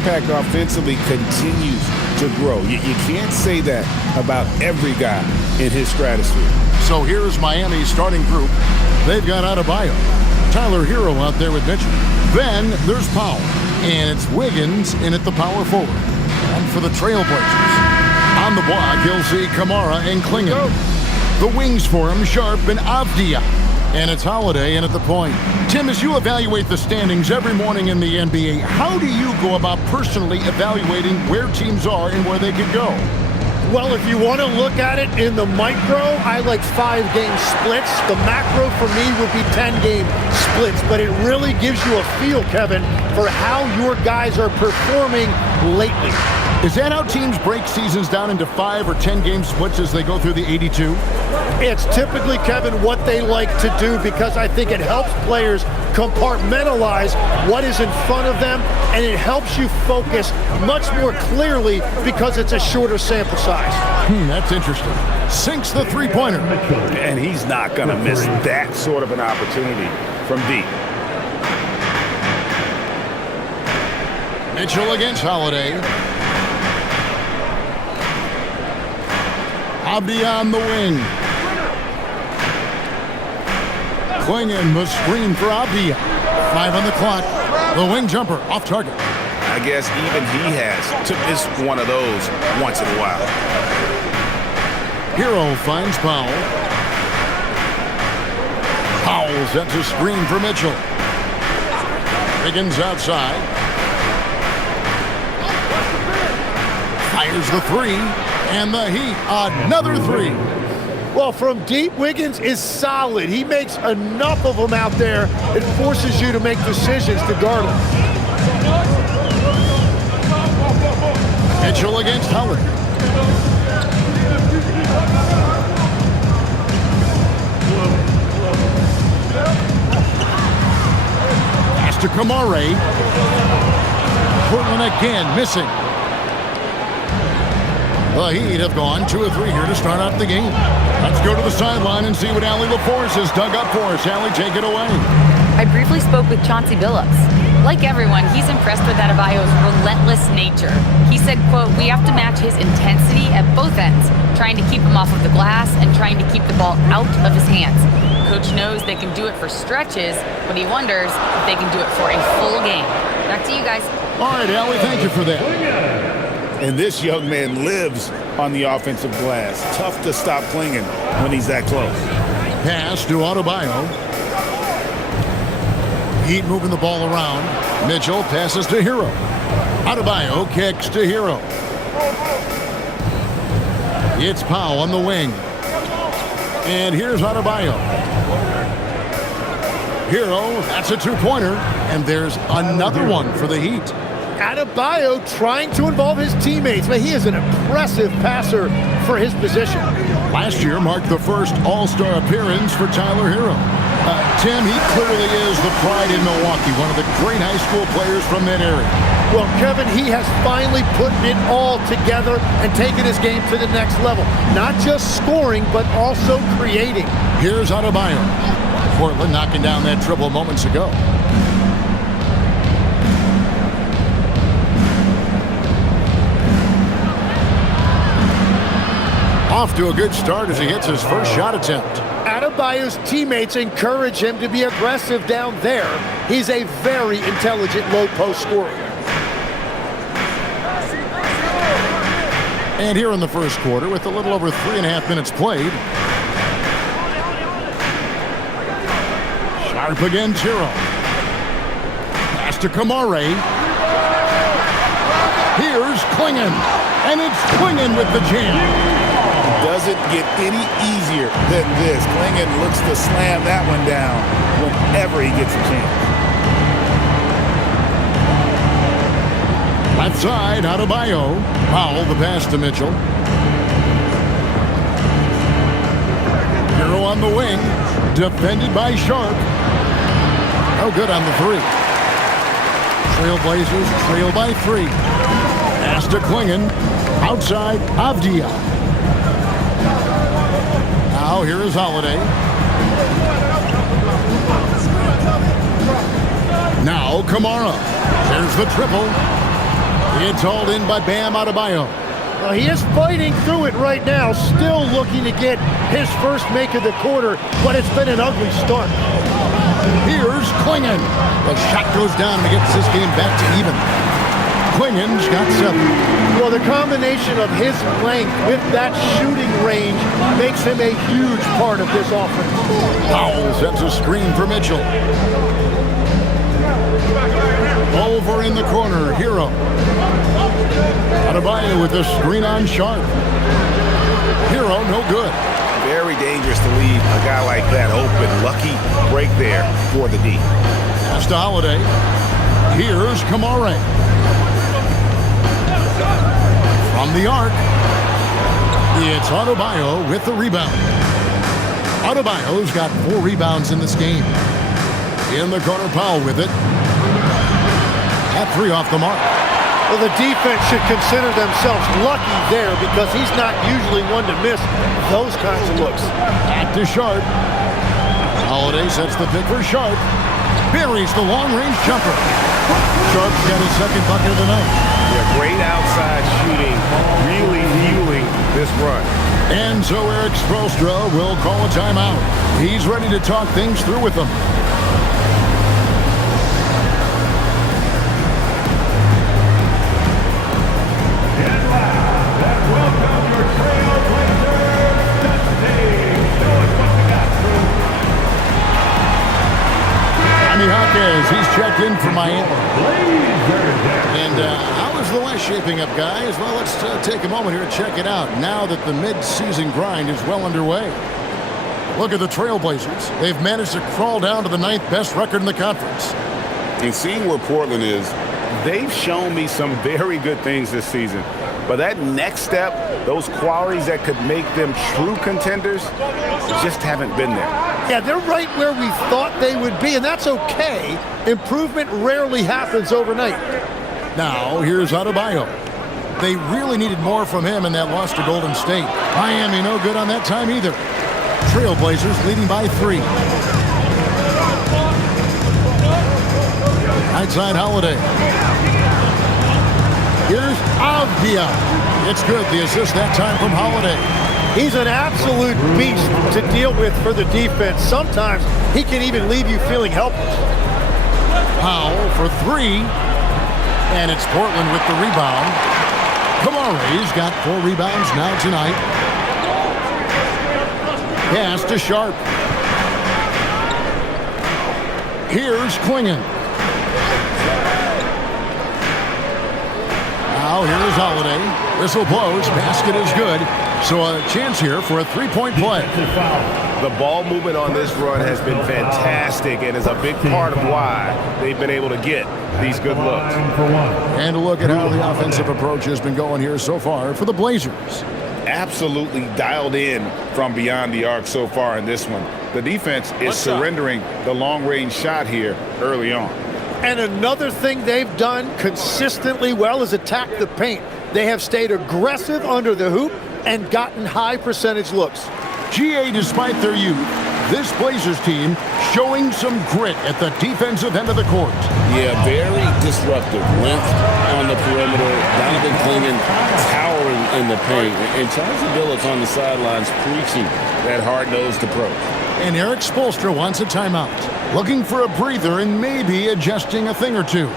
impact offensively continues to grow. You can't say that about every guy in his stratosphere. So here's Miami's starting group. They've got Adebayo, Tyler Hero out there with Mitchell. Then there's Powell, and it's Wiggins in at the power forward. And for the Trailblazers, on the block, you'll see Kamara and Klingon. The wings for him, Sharp and Avdia. And it's Holiday in at the point. Tim, as you evaluate the standings every morning in the NBA, how do you go about personally evaluating where teams are and where they could go? Well, if you want to look at it in the micro, I like 5-game splits. The macro for me would be 10-game splits. But it really gives you a feel, Kevin, for how your guys are performing lately. Is that how teams break seasons down into 5 or 10-game splits as they go through the 82? It's typically, Kevin, what they like to do because I think it helps players compartmentalize what is in front of them, and it helps you focus much more clearly because it's a shorter sample size. That's interesting. Sinks the three-pointer. And he's not going to miss that sort of an opportunity from deep. Mitchell against Holiday. Avdia on the wing. Klingon the screen for Avdia. 5 on the clock. The wing jumper off target. I guess even he has to miss one of those once in a while. Hero finds Powell. Powell sets a screen for Mitchell. Wiggins outside. Fires the three. And the Heat, another three. Well, from deep, Wiggins is solid. He makes enough of them out there. It forces you to make decisions to guard him. Mitchell against Howard. Pass to Kamara. Portland again missing. The Heat have gone 2 of 3 here to start out the game. Let's go to the sideline and see what Allie LaForce has dug up for us. Allie, take it away. I briefly spoke with Chauncey Billups. Like everyone, he's impressed with Adebayo's relentless nature. He said, quote, "We have to match his intensity at both ends, trying to keep him off of the glass and trying to keep the ball out of his hands. Coach knows they can do it for stretches, but he wonders if they can do it for a full game." Back to you guys. All right, Allie, thank you for that. And this young man lives on the offensive glass. Tough to stop Klingon when he's that close. Pass to Adebayo. Heat moving the ball around. Mitchell passes to Hero. Adebayo kicks to Hero. It's Powell on the wing. And here's Adebayo. Hero, that's a two-pointer. And there's another one for the Heat. Adebayo trying to involve his teammates, but he is an impressive passer for his position. Last year marked the first All-Star appearance for Tyler Hero. Tim, he clearly is the pride in Milwaukee, one of the great high school players from that area. Well, Kevin, he has finally put it all together and taken his game to the next level. Not just scoring, but also creating. Here's Adebayo. Portland knocking down that triple moments ago. Off to a good start as he hits his first shot attempt. Adebayo's teammates encourage him to be aggressive down there. He's a very intelligent low post scorer. And here in the first quarter, with a little over 3.5 minutes played. Sharp against Hero. Pass to Kamara. Here's Klingon. And it's Klingon with the jam. Doesn't get any easier than this. Klingon looks to slam that one down whenever he gets a chance. Left side, Adebayo. Powell, the pass to Mitchell. Hero on the wing. Defended by Sharp. No good on the three. Trailblazers trail by 3. Pass to Klingon. Outside, Avdia. Now here is Holiday. Now Kamara. There's the triple. It's hauled in by Bam Adebayo. Well, he is fighting through it right now, still looking to get his first make of the quarter, but it's been an ugly start. Here's Klingon. The shot goes down and gets this game back to even. Klingon's got 7. Well, the combination of his length with that shooting range makes him a huge part of this offense. Powell sets a screen for Mitchell. Over in the corner, Hero. Adebayo with the screen on Sharp. Hero, no good. Very dangerous to leave a guy like that open. Lucky break there for the D. Pass to Holiday. Here's Kamare. From the arc, it's Adebayo with the rebound. Adebayo's got 4 rebounds in this game. In the corner, Powell with it. At 3 off the mark. Well, the defense should consider themselves lucky there because he's not usually one to miss those kinds of looks. Back to Sharp. Holiday sets the pick for Sharp. Buries the long-range jumper. Sharp's got his second bucket of the night. Yeah, great outside shooting, really fueling this run. And so Eric Spoelstra will call a timeout. He's ready to talk things through with them. He's checked in for Miami. And how is the West shaping up, guys? Well, let's take a moment here to check it out now that the mid-season grind is well underway. Look at the Trailblazers. They've managed to crawl down to the 9th best record in the conference. And seeing where Portland is, they've shown me some very good things this season. But that next step, those qualities that could make them true contenders, just haven't been there. Yeah, they're right where we thought they would be, and that's okay. Improvement rarely happens overnight. Now, here's Adebayo. They really needed more from him in that loss to Golden State. Miami no good on that time either. Trailblazers leading by 3. Right side, Holiday. Here's Avdia. It's good. The assist that time from Holiday. He's an absolute beast to deal with for the defense. Sometimes he can even leave you feeling helpless. Powell for 3. And it's Portland with the rebound. Kamare's got 4 rebounds now tonight. Pass to Sharp. Here's Klingon. Now here's Holiday. Whistle blows. Basket is good. So a chance here for a 3-point play. The ball movement on this run has been fantastic and is a big part of why they've been able to get these good looks. And a look at how the offensive approach has been going here so far for the Blazers. Absolutely dialed in from beyond the arc so far in this one. The defense is surrendering the long-range shot here early on. And another thing they've done consistently well is attack the paint. They have stayed aggressive under the hoop and gotten high percentage looks. GA, despite their youth, this Blazers team showing some grit at the defensive end of the court. Yeah, very disruptive. Length on the perimeter. Donovan Klingon towering in the paint. And Charles Billups on the sidelines preaching that hard-nosed approach. And Eric Spoelstra wants a timeout. Looking for a breather and maybe adjusting a thing or two.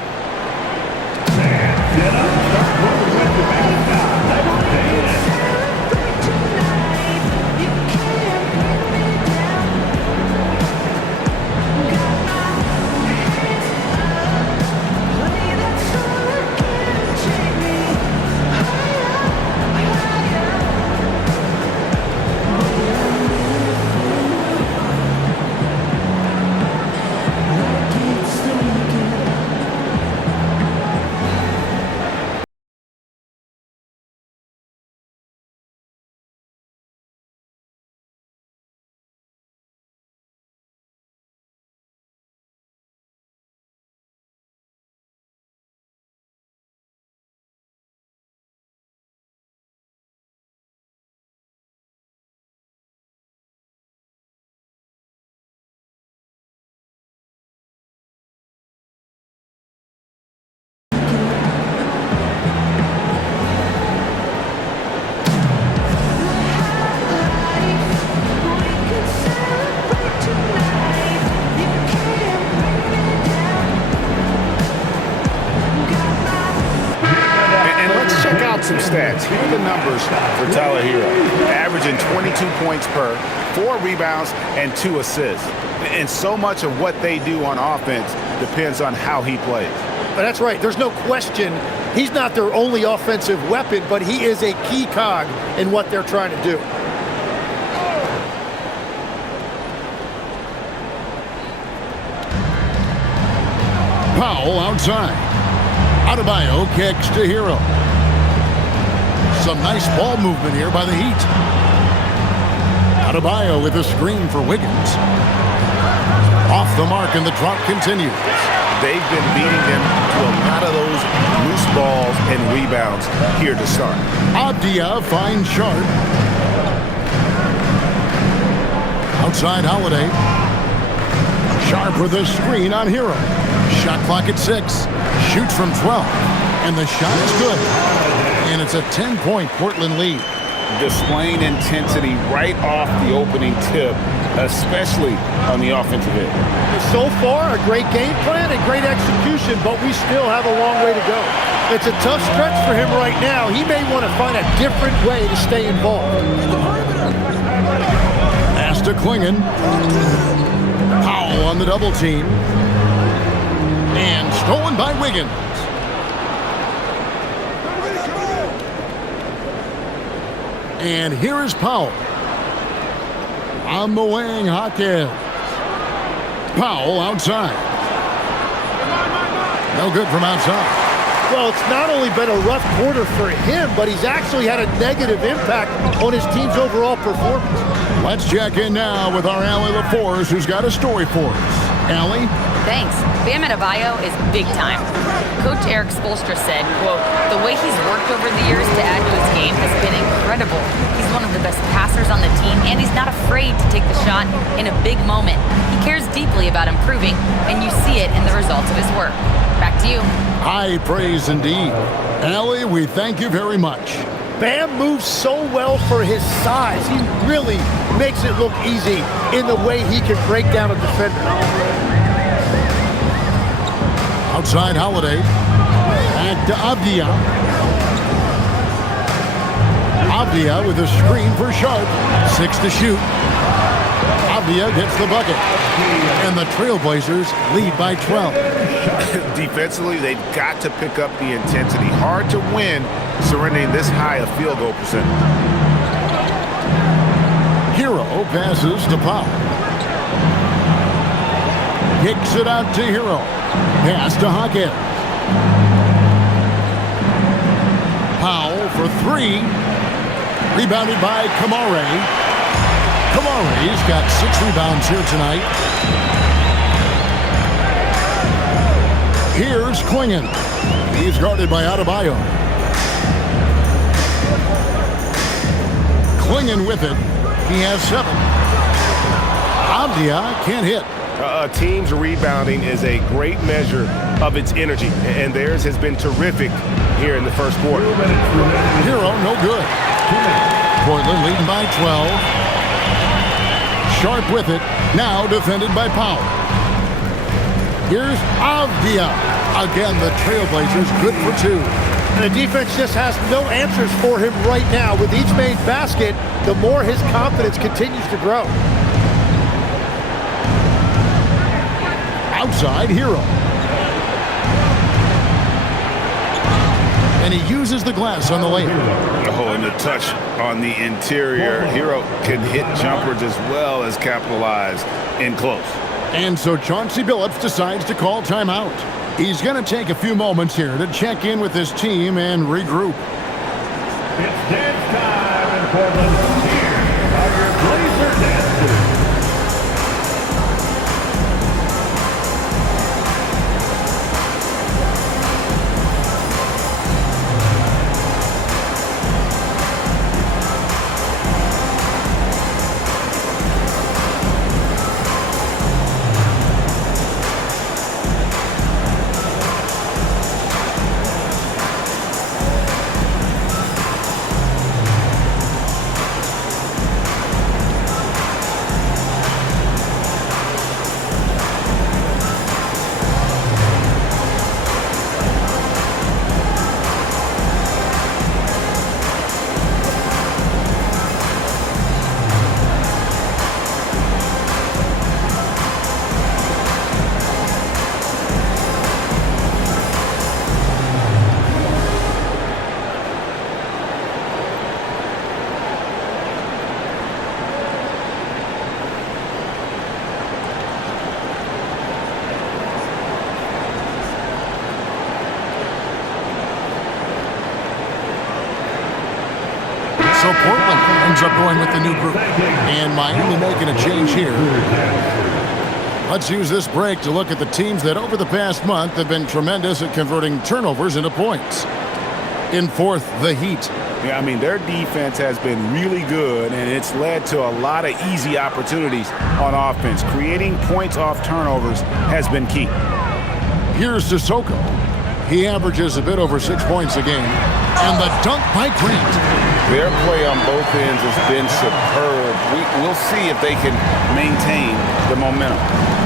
at some stats. Here are the numbers for Tyler Hero. Averaging 22 points per, 4 rebounds, and 2 assists. And so much of what they do on offense depends on how he plays. But that's right. There's no question he's not their only offensive weapon, but he is a key cog in what they're trying to do. Powell outside. Adebayo kicks to Hero. Some nice ball movement here by the Heat. Adebayo with a screen for Wiggins. Off the mark, and the drought continues. They've been beating them to a lot of those loose balls and rebounds here to start. Avdia finds Sharp. Outside Holiday. Sharp with a screen on Hero. Shot clock at 6. Shoots from 12. And the shot is good. And it's a 10-point Portland lead. Displaying intensity right off the opening tip, especially on the offensive end. So far, a great game plan and great execution, but we still have a long way to go. It's a tough stretch for him right now. He may want to find a different way to stay involved. Pass to Klingon. Powell on the double team. And stolen by Wiggins. And here is Powell. On the wing, Hawkins. Powell outside. No good from outside. Well, it's not only been a rough quarter for him, but he's actually had a negative impact on his team's overall performance. Let's check in now with our Allie LaForce, who's got a story for us. Allie? Thanks. Bam Adebayo is big time. Coach Eric Spoelstra said, quote, "The way he's worked over the years to add to his game has been incredible. He's one of the best passers on the team, and he's not afraid to take the shot in a big moment. He cares deeply about improving, and you see it in the results of his work." Back to you. High praise indeed. Allie, we thank you very much. Bam moves so well for his size. He really makes it look easy in the way he can break down a defender. Outside Holiday. Back to Avdia. Avdia with a screen for Sharp. 6 to shoot. Avdia gets the bucket. And the Trailblazers lead by 12. Defensively, they've got to pick up the intensity. Hard to win surrendering this high a field goal percentage. Hero passes to Powell. Kicks it out to Hero. Pass to Hawkins. Powell for 3. Rebounded by Kamare. Kamare's got 6 rebounds here tonight. Here's Klingon. He's guarded by Adebayo. Klingon with it. He has 7. Avdia can't hit. A team's rebounding is a great measure of its energy, and theirs has been terrific here in the first quarter. Hero, no good. Portland leading by 12. Sharp with it. Now defended by Powell. Here's Avdia. Again, the Trailblazers good for 2. And the defense just has no answers for him right now. With each made basket, the more his confidence continues to grow. Outside Hero. And he uses the glass on the layup. Oh, and the touch on the interior. Hero can hit jumpers as well as capitalize in close. And so Chauncey Billups decides to call timeout. He's going to take a few moments here to check in with his team and regroup. It's dance time in Portland. Here are your Blazer dancers. So Portland ends up going with the new group. And Miami making a change here. Let's use this break to look at the teams that over the past month have been tremendous at converting turnovers into points. In fourth, the Heat. Yeah, I mean, their defense has been really good, and it's led to a lot of easy opportunities on offense. Creating points off turnovers has been key. Here's Sissoko. He averages a bit over 6 points a game. And the dunk by Grant. Their play on both ends has been superb. We'll see if they can maintain the momentum.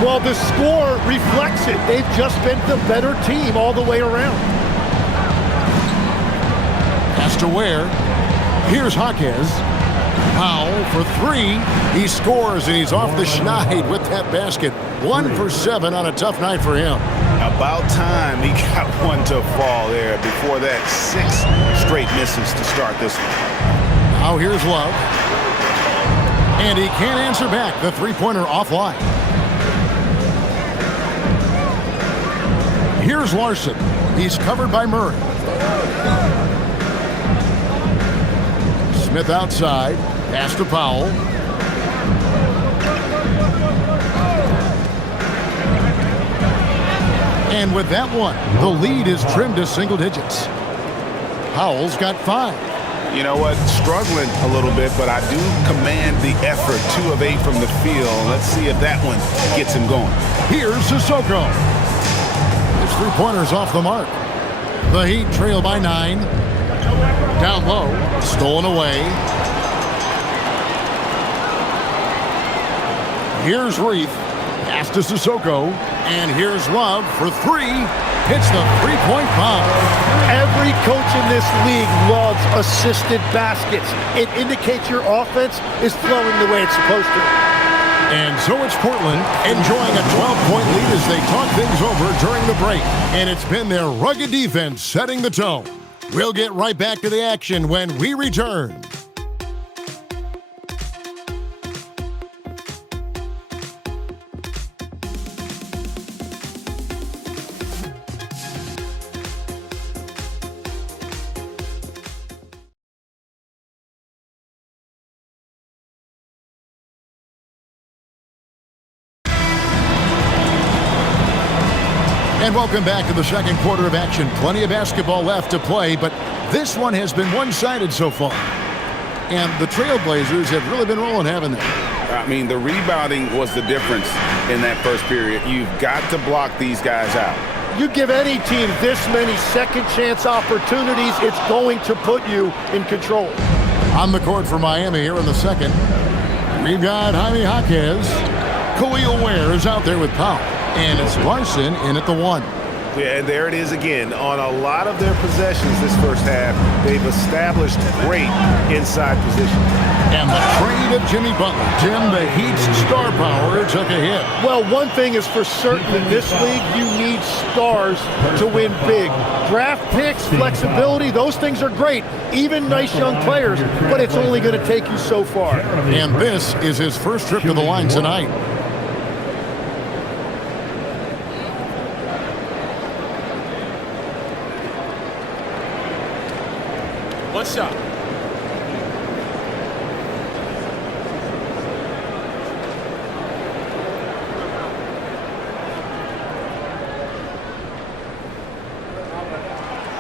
Well, the score reflects it. They've just been the better team all the way around. Pass to Ware. Here's Jaquez. Powell for three. He scores, and he's off the schneid with that basket. 1 for 7 on a tough night for him. About time he got one to fall there. Before that, 6 straight misses to start this one. Now here's Love. And he can't answer back. The three-pointer offline. Here's Larson. He's covered by Murray. Smith outside. Pass to Powell. And with that one, the lead is trimmed to single digits. Powell's got 5. You know what? Struggling a little bit, but I do command the effort. 2 of 8 from the field. Let's see if that one gets him going. Here's Sissoko. His three-pointer's off the mark. The Heat trail by 9. Down low. Stolen away. Here's Reith. Pass to Sissoko. And here's Love for 3. Hits the three-point bomb. Every coach in this league loves assisted baskets. It indicates your offense is flowing the way it's supposed to. And so it's Portland enjoying a 12-point lead as they talk things over during the break. And it's been their rugged defense setting the tone. We'll get right back to the action when we return. And welcome back to the second quarter of action. Plenty of basketball left to play, but this one has been one-sided so far. And the Trailblazers have really been rolling, haven't they? I mean, the rebounding was the difference in that first period. You've got to block these guys out. You give any team this many second-chance opportunities, it's going to put you in control. On the court for Miami here in the second. We've got Jaime Jaquez. Khalil Ware is out there with Powell. And it's Larson in at the 1. Yeah, and there it is again. On a lot of their possessions this first half, they've established great inside position. And the trade of Jimmy Butler. Jim, the Heat's star power took a hit. Well, one thing is for certain in this league, you need stars to win big. Draft picks, flexibility, those things are great. Even nice young players, but it's only going to take you so far. And this is his first trip to the line tonight. What's up?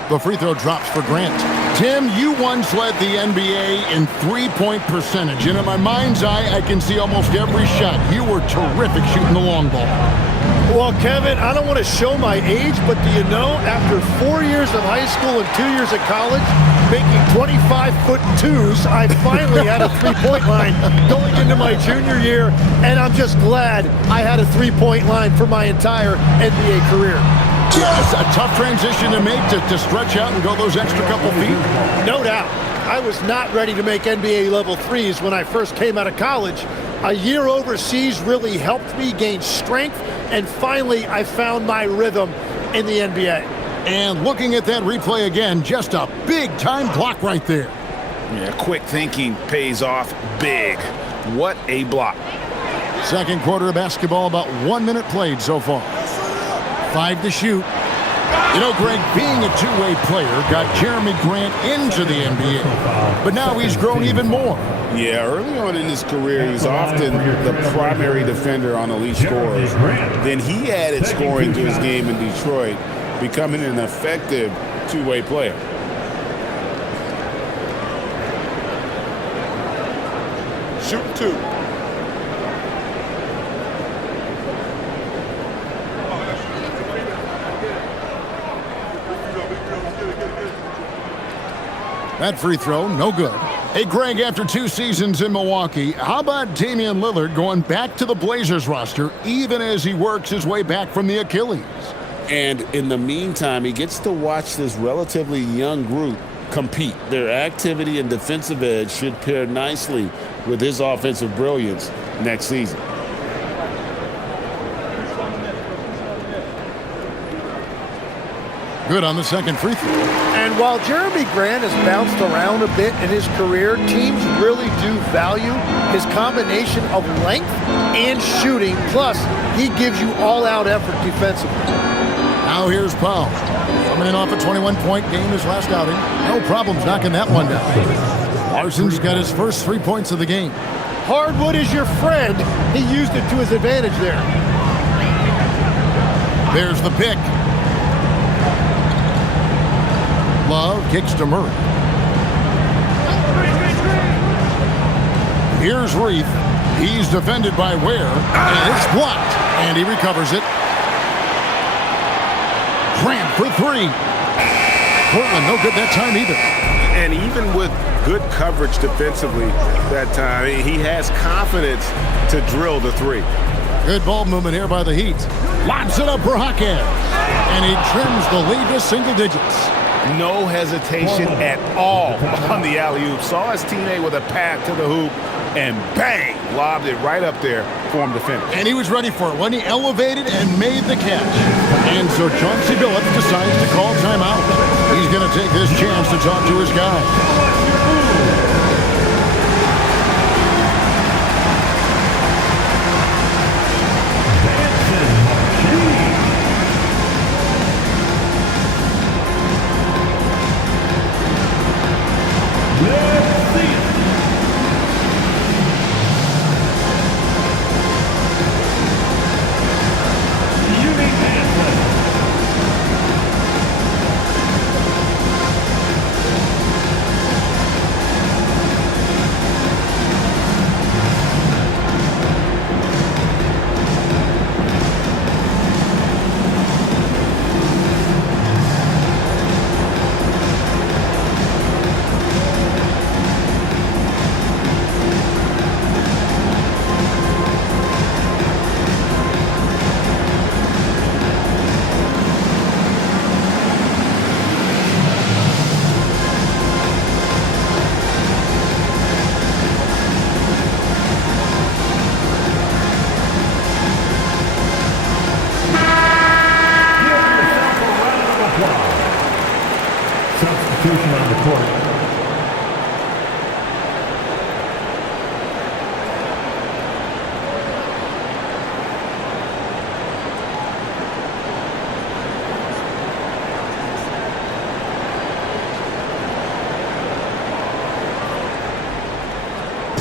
The free throw drops for Grant. Tim, you once led the NBA in three-point percentage, and in my mind's eye, I can see almost every shot. You were terrific shooting the long ball. Well, Kevin, I don't want to show my age, but do you know, after 4 years of high school and 2 years of college, making 25-foot twos, I finally had a three-point line going into my junior year, and I'm just glad I had a three-point line for my entire NBA career. Yeah, it's a tough transition to make to stretch out and go those extra couple feet. No doubt. I was not ready to make NBA level threes when I first came out of college. A year overseas really helped me gain strength, and finally I found my rhythm in the NBA. And looking at that replay again, just a big-time block right there. Yeah, quick thinking pays off big. What a block. Second quarter of basketball, about 1 minute played so far. 5 to shoot. You know, Greg, being a two-way player got Jeremy Grant into the NBA, but now he's grown even more. Yeah, early on in his career, he was often the primary defender on elite scorers. Then he added scoring to his game in Detroit, becoming an effective two-way player. Shooting two. That free throw, no good. Hey, Greg, after 2 seasons in Milwaukee, how about Damian Lillard going back to the Blazers roster even as he works his way back from the Achilles? And in the meantime, he gets to watch this relatively young group compete. Their activity and defensive edge should pair nicely with his offensive brilliance next season. Good on the second free throw. And while Jeremy Grant has bounced around a bit in his career, teams really do value his combination of length and shooting. Plus, he gives you all-out effort defensively. Now here's Powell. Coming in off a 21-point game his last outing. No problems knocking that one down. Larson's got his first 3 points of the game. Hardwood is your friend. He used it to his advantage there. There's the pick. Love kicks to Murray. Here's Reith. He's defended by Ware, and it's blocked, and he recovers it. Grant for 3. Portland, no good that time either. And even with good coverage defensively that time, he has confidence to drill the 3. Good ball movement here by the Heat. Lobs it up for Hawkins, and he trims the lead to single digits. No hesitation at all on the alley-oop. Saw his teammate with a path to the hoop, and bang, lobbed it right up there for him to finish. And he was ready for it when he elevated and made the catch. And so Chauncey Billups decides to call timeout. He's going to take this chance to talk to his guys. Substitution on the court.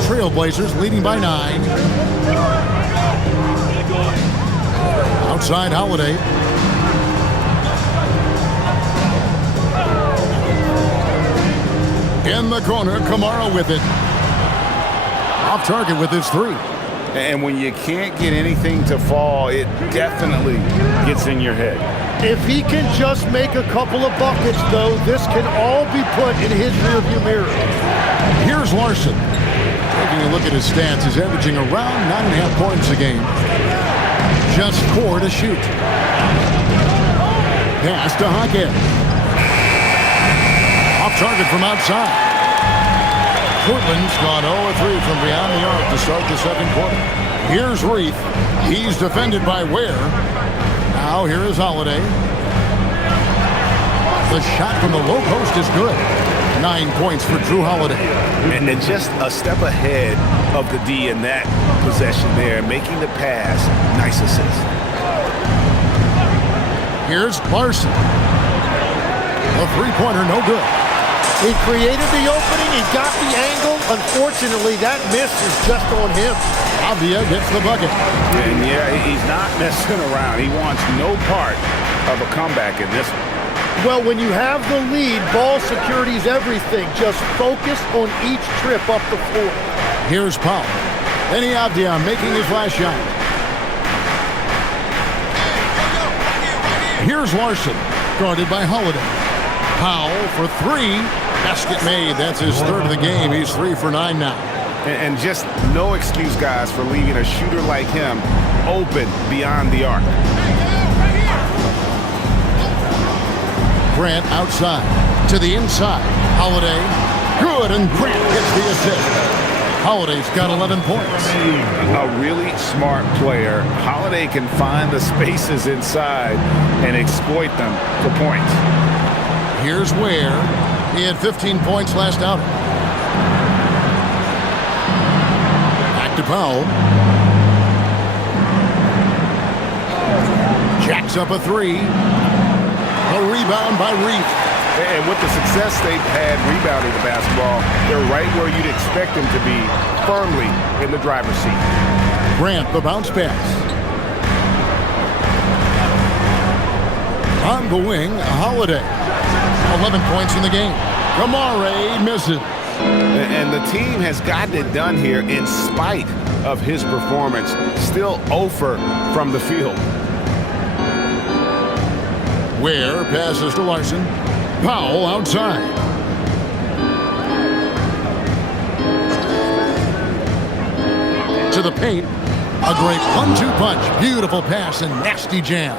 Trailblazers leading by 9. Outside Holiday. In the corner, Kamara with it. Off target with his 3. And when you can't get anything to fall, it definitely gets in your head. If he can just make a couple of buckets, though, this can all be put in his rearview mirror. Here's Larson. Taking a look at his stats, he's averaging around 9.5 points a game. Just 4 to shoot. Pass to Hawkins. Off target from outside. Portland's gone 0-3 from beyond the arc to start the second quarter. Here's Reith. He's defended by Ware. Now here is Holiday. The shot from the low post is good. 9 points for Drew Holiday. And then just a step ahead of the D in that possession there, making the pass. Nice assist. Here's Larson. A three-pointer, no good. He created the opening. He got the angle. Unfortunately, that miss is just on him. Avdia gets the bucket. And yeah, he's not messing around. He wants no part of a comeback in this one. Well, when you have the lead, ball security is everything. Just focus on each trip up the floor. Here's Powell. Benny Avdia making his last shot. Here's Larson, guarded by Holiday. Powell for three. Basket made. That's his third of the game. He's 3 for 9 now. And just no excuse, guys, for leaving a shooter like him open beyond the arc. Grant outside to the inside. Holiday, good, and Grant gets the assist. Holiday's got 11 points. A really smart player. Holiday can find the spaces inside and exploit them for points. Here's Ware. He had 15 points last outing. Back to Powell. Jacks up a three. A rebound by Reed. And with the success they've had rebounding the basketball, they're right where you'd expect them to be, firmly in the driver's seat. Grant, the bounce pass. On the wing, Holiday. 11 points in the game. Gamare misses. And the team has gotten it done here in spite of his performance. Still 0 from the field. Ware passes to Larson. Powell outside. To the paint. A great 1-2 punch. Beautiful pass and nasty jam.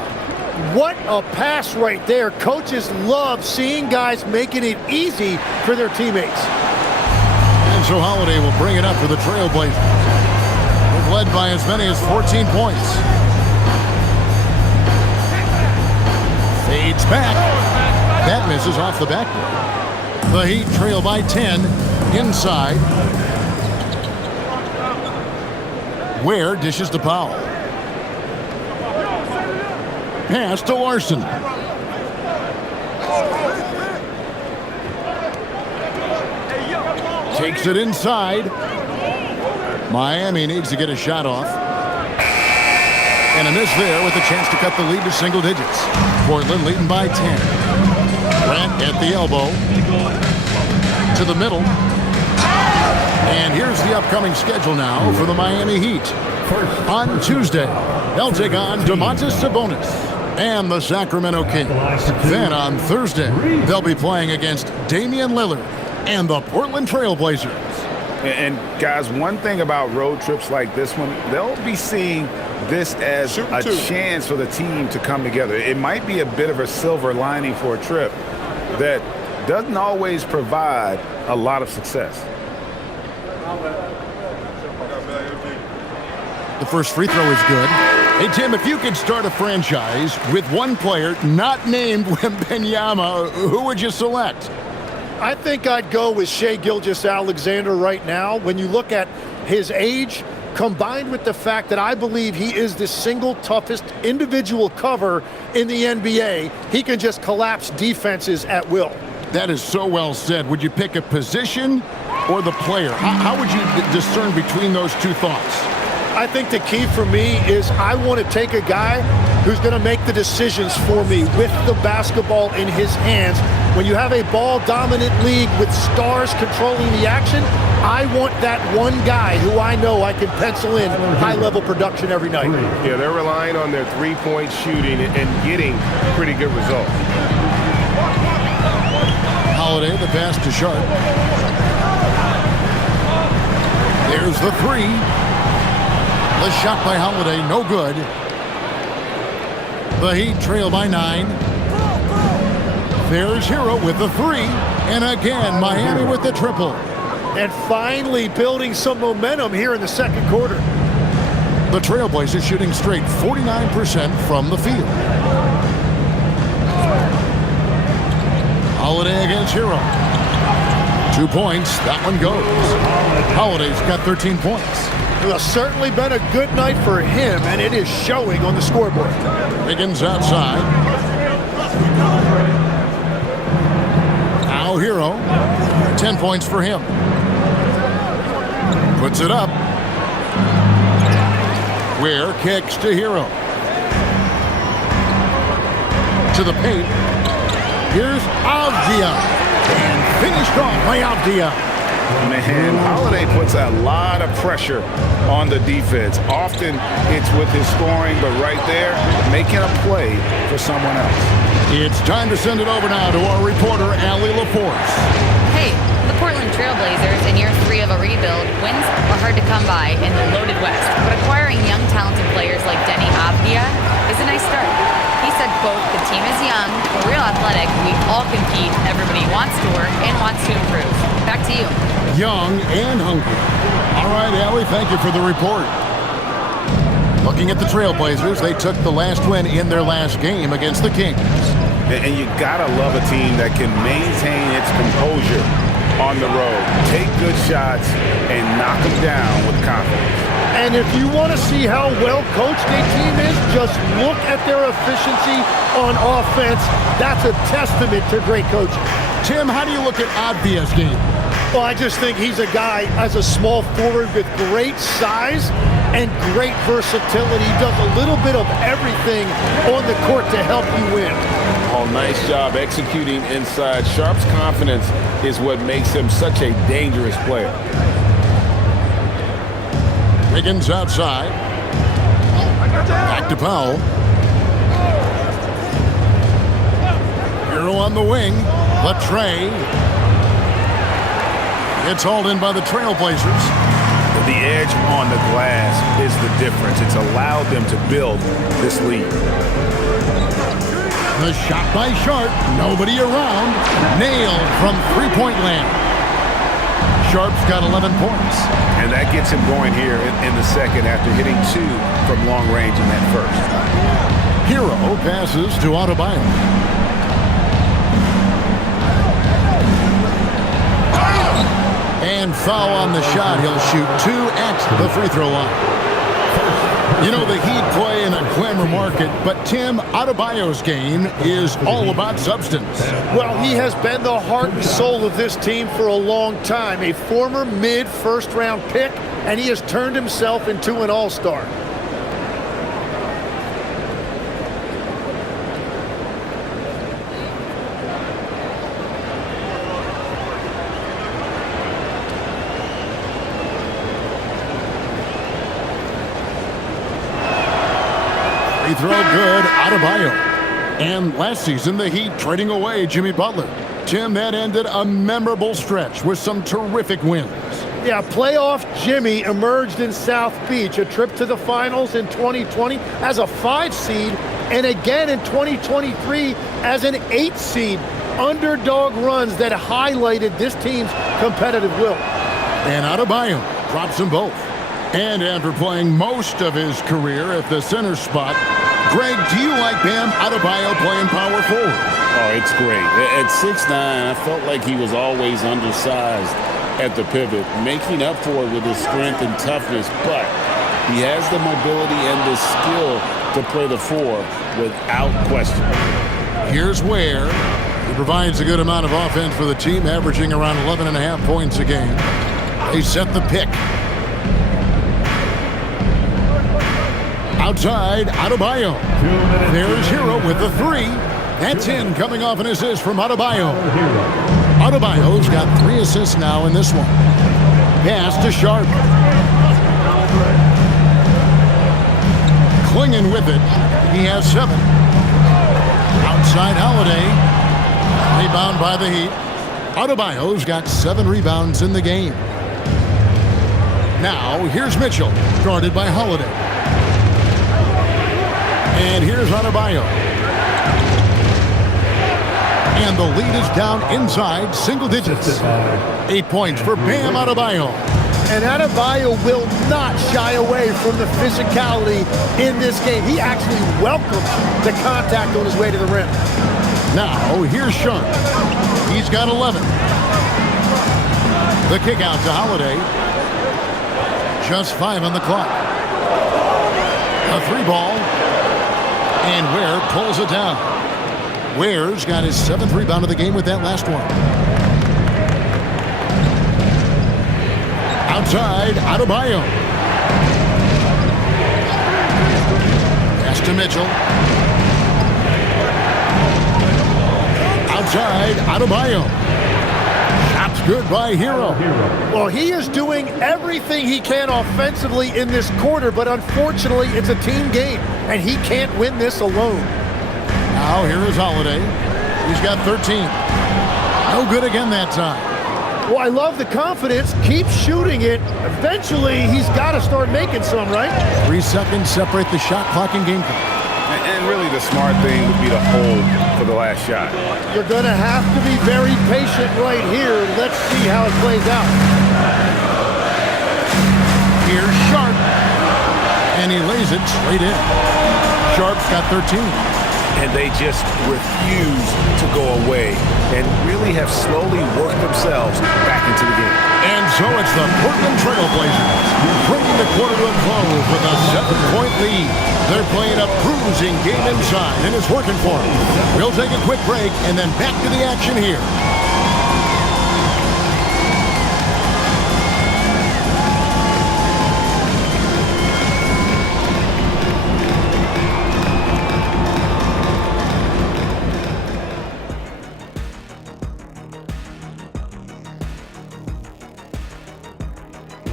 What a pass right there. Coaches love seeing guys making it easy for their teammates. And so Holiday will bring it up for the Trailblazers. They've led by as many as 14 points. Fades back. That misses off the backboard. The Heat trail by 10 inside. Ware dishes to Powell. Pass to Larson. Takes it inside. Miami needs to get a shot off. And a miss there with a chance to cut the lead to single digits. Portland leading by 10. Grant at the elbow. To the middle. And here's the upcoming schedule now for the Miami Heat. On Tuesday, they'll take on Domantas Sabonis and the Sacramento Kings. Then on Thursday, they'll be playing against Damian Lillard and the Portland Trailblazers. And guys, one thing about road trips like this one, they'll be seeing this as a chance for the team to come together. It might be a bit of a silver lining for a trip that doesn't always provide a lot of success. The first free throw is good. Hey, Tim, if you could start a franchise with one player not named Wembanyama, who would you select? I think I'd go with Shai Gilgeous-Alexander right now. When you look at his age, combined with the fact that I believe he is the single toughest individual cover in the NBA, he can just collapse defenses at will. That is so well said. Would you pick a position or the player? How would you discern between those two thoughts? I think the key for me is I want to take a guy who's going to make the decisions for me with the basketball in his hands. When you have a ball-dominant league with stars controlling the action, I want that one guy who I know I can pencil in high-level production every night. Yeah, they're relying on their three-point shooting and getting pretty good results. Holiday, the pass to Sharp. There's the three. The shot by Holiday, no good. The Heat trail by 9. There's Hero with the three. And again, Miami with the triple. And finally building some momentum here in the second quarter. The Trailblazers shooting straight 49% from the field. Holiday against Hero. 2 points. That one goes. Holiday's got 13 points. It's certainly been a good night for him, and it is showing on the scoreboard. Higgins outside. Hero. 10 points for him. Puts it up. Ware kicks to Hero. To the paint. Here's Avdia. And finished off by Avdia. Man, Holiday puts a lot of pressure on the defense. Often it's with his scoring, but right there, making a play for someone else. It's time to send it over now to our reporter, Allie LaForce. Hey, the Portland Trailblazers in year 3 of a rebuild, wins are hard to come by in the loaded West, but acquiring young, talented players like Denny Avdia is a nice start. He said, quote, "The team is young, we're real athletic, we all compete, everybody wants to work and wants to improve." Back to you. Young and hungry. All right, Allie, thank you for the report. Looking at the Trailblazers, they took the last win in their last game against the Kings. And you gotta love a team that can maintain its composure on the road, take good shots, and knock them down with confidence. And if you want to see how well coached a team is, just look at their efficiency on offense. That's a testament to great coaching. Tim, how do you look at Avdia's game? Well, I just think he's a guy as a small forward with great size and great versatility. He does a little bit of everything on the court to help you win. Oh, nice job executing inside. Sharp's confidence is what makes him such a dangerous player. Wiggins outside. Back to Powell. Hero on the wing. Latre. It's hauled in by the Trailblazers. The edge on the glass is the difference. It's allowed them to build this lead. The shot by Sharp. Nobody around. Nailed from three-point land. Sharp's got 11 points. And that gets him going here in the second after hitting 2 from long range in that first. Hero passes to Adebayo. And foul on the shot. He'll shoot 2 at the free throw line. You know, the Heat play in a glamour market, but Tim, Adebayo's game is all about substance. Well, he has been the heart and soul of this team for a long time. A former mid-first-round pick, and he has turned himself into an all-star. Free throw good, Adebayo. And last season, the Heat trading away Jimmy Butler. Tim, that ended a memorable stretch with some terrific wins. Yeah, playoff Jimmy emerged in South Beach, a trip to the finals in 2020 as a 5 seed, and again in 2023 as an 8 seed. Underdog runs that highlighted this team's competitive will. And Adebayo drops them both. And after playing most of his career at the center spot, Greg, do you like Bam Adebayo playing power forward? Oh, it's great. At 6'9", I felt like he was always undersized at the pivot, making up for it with his strength and toughness, but he has the mobility and the skill to play the 4 without question. Here's Ware. He provides a good amount of offense for the team, averaging around 11.5 points a game. They set the pick. Outside, Adebayo. There's Hero with the 3. That's in, coming off an assist from Adebayo. Adebayo's got 3 assists now in this one. Pass to Sharp. Clinging with it. He has 7. Outside Holiday. Rebound by the Heat. Adebayo's got 7 rebounds in the game. Now, here's Mitchell, guarded by Holiday. And here's Adebayo. And the lead is down inside single digits. 8 points for Bam Adebayo. And Adebayo will not shy away from the physicality in this game. He actually welcomes the contact on his way to the rim. Now, here's Sharp. He's got 11. The kick out to Holiday. Just 5 on the clock. A 3 ball. And Ware pulls it down. Ware's got his 7th rebound of the game with that last one. Outside, Adebayo. Pass to Mitchell. Outside, Adebayo. Shot's good by Hero. Well, he is doing everything he can offensively in this quarter, but unfortunately, it's a team game, and he can't win this alone. Now, here is Holiday. He's got 13. No good again that time. Well, I love the confidence. Keep shooting it. Eventually, he's got to start making some, right? 3 seconds separate the shot clock and game clock. And really the smart thing would be to hold for the last shot. You're going to have to be very patient right here. Let's see how it plays out. Here's Sharp. And he lays it straight in. Sharp's got 13. And they just refuse to go away and really have slowly worked themselves back into the game. And so it's the Portland Trail Blazers bringing the quarter to a close with a 7-point lead. They're playing a bruising game inside, and it's working for them. We'll take a quick break and then back to the action here.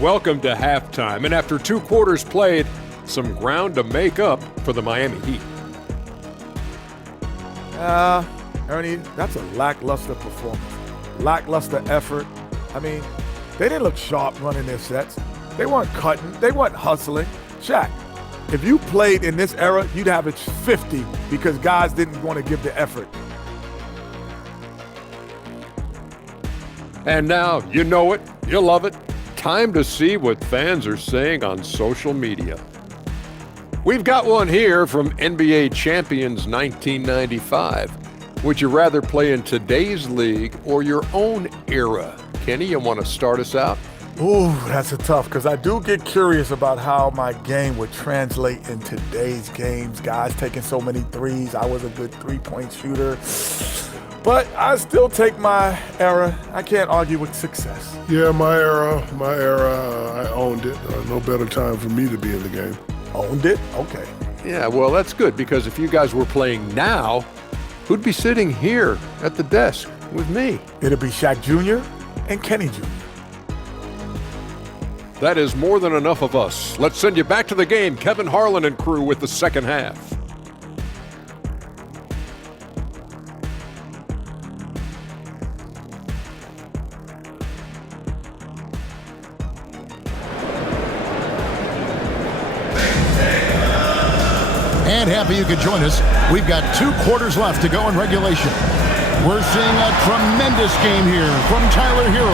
Welcome to halftime, and after 2 quarters played, some ground to make up for the Miami Heat. Ernie, that's a lackluster performance. Lackluster effort. I mean, they didn't look sharp running their sets. They weren't cutting. They weren't hustling. Shaq, if you played in this era, you'd average 50 because guys didn't want to give the effort. And now, you know it, you love it. Time to see what fans are saying on social media. We've got one here from NBA champions 1995. Would you rather play in today's league or your own era? Kenny, you want to start us out? Ooh, that's a tough, because I do get curious about how my game would translate in today's games. Guys taking so many threes. I was a good three-point shooter. But I still take my era. I can't argue with success. Yeah, my era, I owned it. No better time for me to be in the game. Owned it? Okay. Yeah, well, that's good, because if you guys were playing now, who'd be sitting here at the desk with me? It'll be Shaq Jr. and Kenny Jr. That is more than enough of us. Let's send you back to the game, Kevin Harlan and crew with the second half. And happy you could join us. We've got 2 quarters left to go in regulation. We're seeing a tremendous game here from Tyler Hero.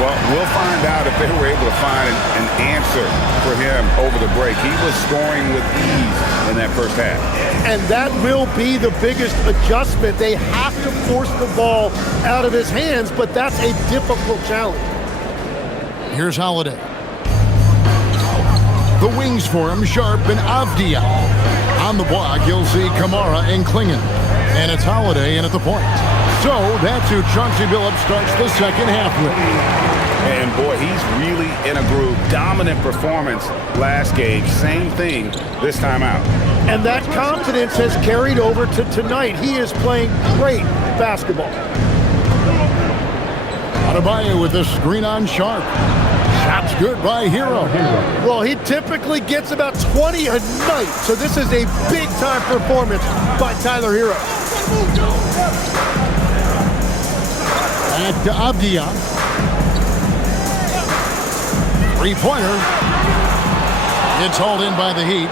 Well, we'll find out if they were able to find an answer for him over the break. He was scoring with ease in that first half. And that will be the biggest adjustment. They have to force the ball out of his hands, but that's a difficult challenge. Here's Holiday. The wings for him, Sharp and Avdia. On the block, you'll see Kamara and Klingon. And it's Holiday in at the point. So that's who Chauncey Billups starts the second half with. And boy, he's really in a groove. Dominant performance last game. Same thing this time out. And that confidence has carried over to tonight. He is playing great basketball. Adebayo with the screen on Sharp. Shot's good by Hero. Well, he typically gets about 20 a night, so this is a big-time performance by Tyler Hero. Back to Avdia. Three-pointer. It's hauled in by the Heat.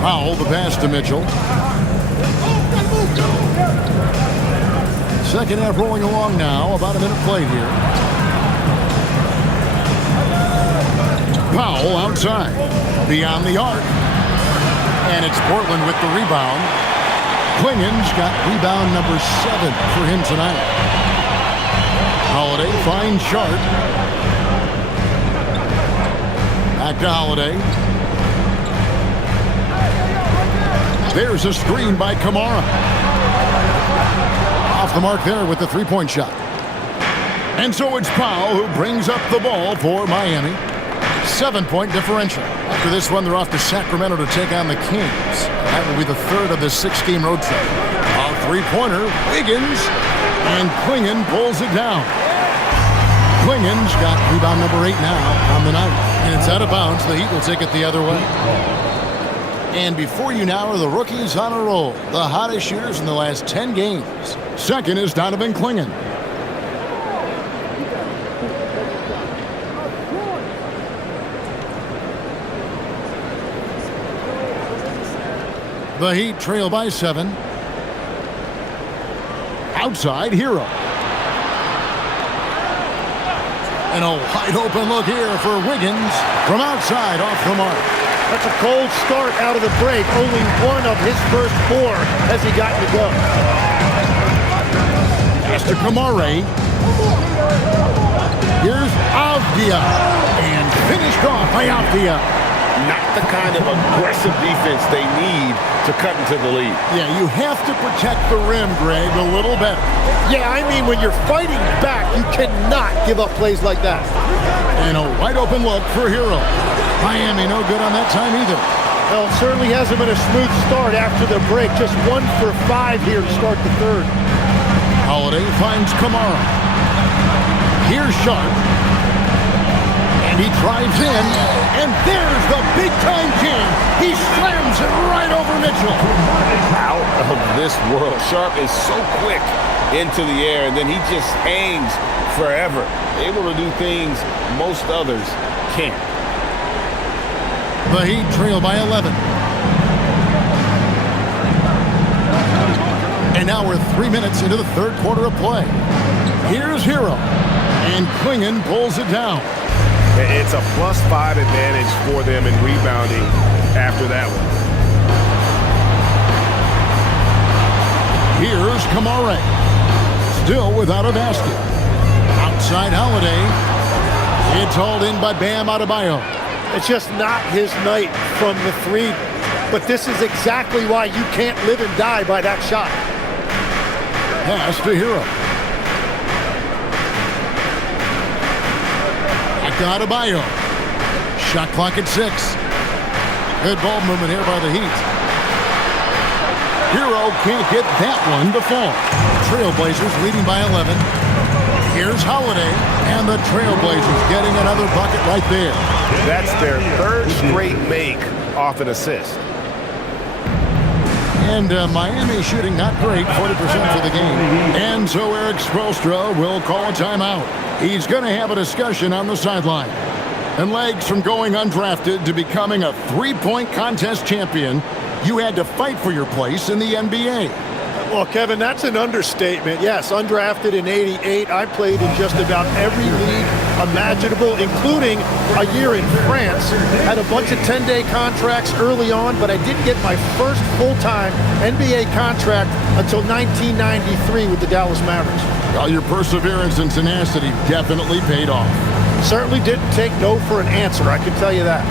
Powell, the pass to Mitchell. Second half rolling along now. About a minute played here. Powell outside. Beyond the arc. And it's Portland with the rebound. Klingon's got rebound number 7 for him tonight. Holiday finds Sharp. Back to Holiday. There's a screen by Kamara. Off the mark there with the three-point shot. And so it's Powell who brings up the ball for Miami. 7-point differential. After this one, they're off to Sacramento to take on the Kings. That will be the third of this 6-game road trip. A three-pointer, Wiggins, and Klingon pulls it down. Klingon's got rebound number 8 now on the night. And it's out of bounds. The Heat will take it the other way. And before you now are the rookies on a roll. The hottest shooters in the last 10 games. Second is Donovan Klingon. The Heat trail by 7. Outside, Hero. And a wide open look here for Wiggins from outside off the mark. That's a cold start out of the break. Only one of his first 4 has he gotten to go. Pass to Kamare. Here's Avdia. And finished off by Avdia. Not the kind of aggressive defense they need to cut into the lead. Yeah, you have to protect the rim, Greg, a little better. Yeah, I mean, when you're fighting back, you cannot give up plays like that. And a wide open look for Hero. Miami no good on that time either. Well, it certainly hasn't been a smooth start after the break. Just 1 for 5 here to start the third. Holiday finds Kamara. Here's Sharp. And he drives in. And there's the big-time jam. He slams it right over Mitchell. Out of this world. Sharp is so quick into the air, and then he just hangs forever. Able to do things most others can't. The Heat trail by 11. And now we're 3 minutes into the third quarter of play. Here's Hero. And Klingon pulls it down. It's a +5 advantage for them in rebounding after that one. Here's Kamare. Still without a basket. Outside Holiday. It's hauled in by Bam Adebayo. It's just not his night from the 3. But this is exactly why you can't live and die by that shot. Pass to Hero. Back to Adebayo. Shot clock at 6. Good ball movement here by the Heat. Hero can't get that one to fall. Trailblazers leading by 11. Here's Holiday, and the Trailblazers getting another bucket right there. That's their 3rd straight make off an assist. And Miami shooting not great, 40% for the game. And so Eric Spoelstra will call a timeout. He's going to have a discussion on the sideline. And legs from going undrafted to becoming a 3-point contest champion, you had to fight for your place in the NBA. Well, Kevin, that's an understatement. Yes, undrafted in '88. I played in just about every league imaginable, including a year in France. Had a bunch of 10-day contracts early on, but I didn't get my first full-time NBA contract until 1993 with the Dallas Mavericks. Well, your perseverance and tenacity definitely paid off. Certainly didn't take no for an answer, I can tell you that.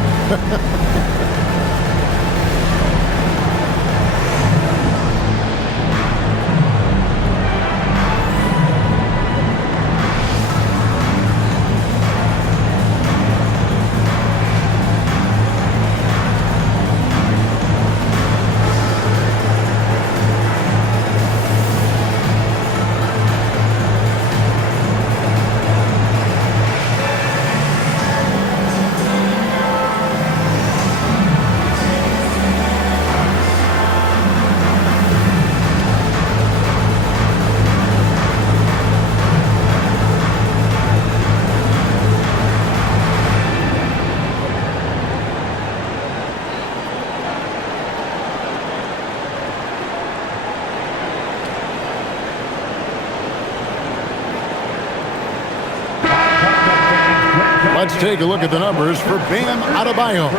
Let's take a look at the numbers for Bam Adebayo.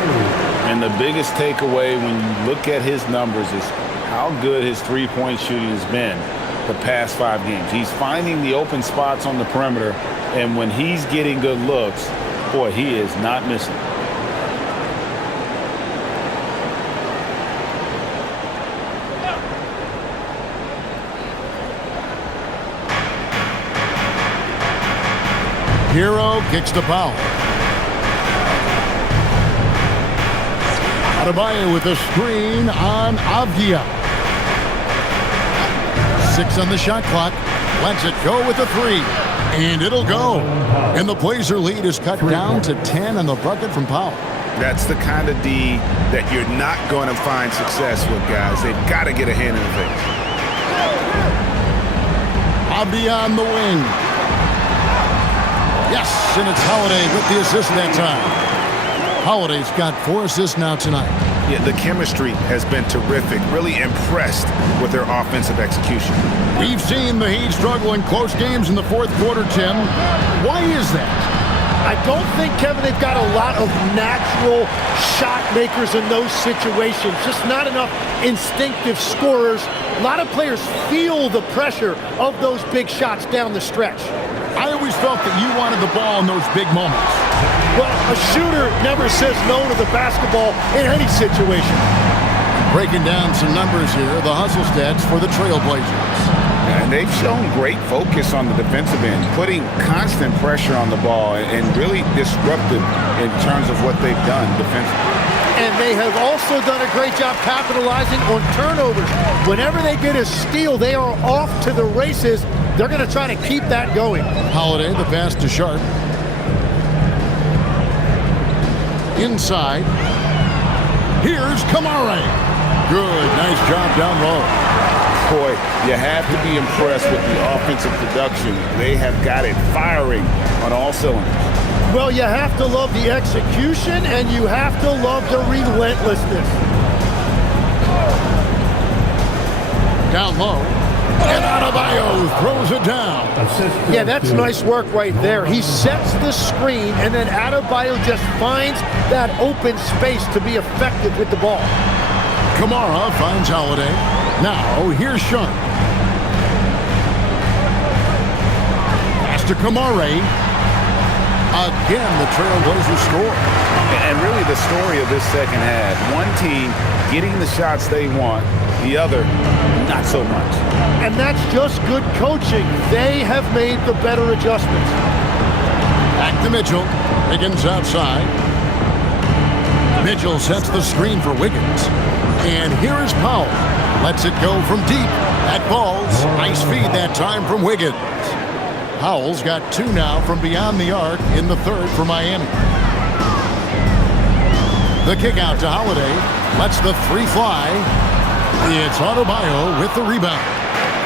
And the biggest takeaway when you look at his numbers is how good his three-point shooting has been the past 5 games. He's finding the open spots on the perimeter, and when he's getting good looks, boy, he is not missing. Hero kicks to Powell. Adebayo with a screen on Avdia. 6 on the shot clock. Lets it go with a 3. And it'll go. And the Blazer lead is cut down to 10 on the bucket from Powell. That's the kind of D that you're not going to find success with, guys. They've got to get a hand in the face. Avdia on the wing. Yes, and it's Holiday with the assist that time. Holiday's got 4 assists now tonight. Yeah, the chemistry has been terrific. Really impressed with their offensive execution. We've seen the Heat struggle in close games in the fourth quarter, Tim. Why is that? I don't think, Kevin, they've got a lot of natural shot makers in those situations. Just not enough instinctive scorers. A lot of players feel the pressure of those big shots down the stretch. I always felt that you wanted the ball in those big moments. Well, a shooter never says no to the basketball in any situation. Breaking down some numbers here, the hustle stats for the Trailblazers. And they've shown great focus on the defensive end, putting constant pressure on the ball and really disruptive in terms of what they've done defensively. And they have also done a great job capitalizing on turnovers. Whenever they get a steal, they are off to the races. They're going to try to keep that going. Holiday, the pass to Sharp. Inside. Here's Kamare. Good, nice job down low. Boy, you have to be impressed with the offensive production. They have got it firing on all cylinders. Well, you have to love the execution, and you have to love the relentlessness. Down low. And Adebayo throws it down. Yeah, that's nice work right there. He sets the screen, and then Adebayo just finds that open space to be effective with the ball. Kamara finds Holiday. Now, here's Sharp. Pass to Kamare. Again, the Trailblazers score. And really the story of this second half, one team getting the shots they want, the other not so much. And that's just good coaching. They have made the better adjustments. Back to Mitchell. Wiggins outside. Mitchell sets the screen for Wiggins. And here is Powell. Lets it go from deep. That ball's nice feed that time from Wiggins. Powell's got 2 now from beyond the arc in the third for Miami. The kick out to Holiday. Lets the 3 fly. It's Adebayo with the rebound.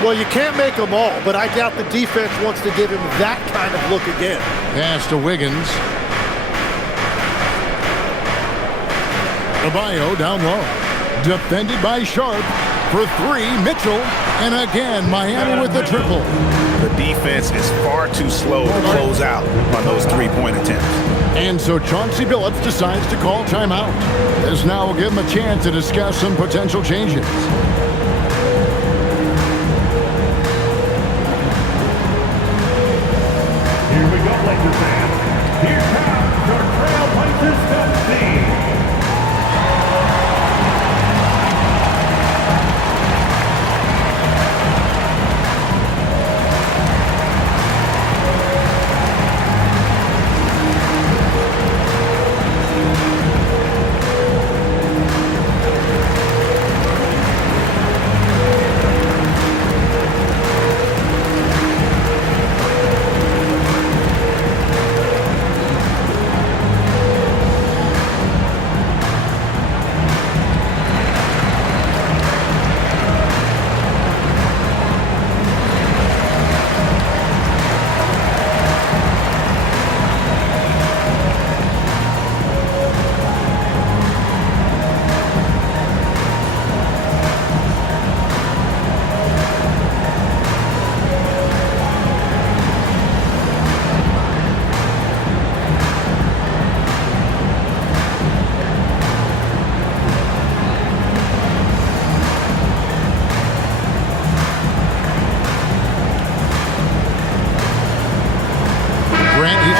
Well, you can't make them all, but I doubt the defense wants to give him that kind of look again. Pass to Wiggins. Adebayo down low. Defended by Sharp. For 3, Mitchell. And again, Miami with the triple. The defense is far too slow to close out on those 3-point attempts. And so Chauncey Billups decides to call timeout. This now will give him a chance to discuss some potential changes. Here we go, Lakers fans. Here comes your Trailblazers double team.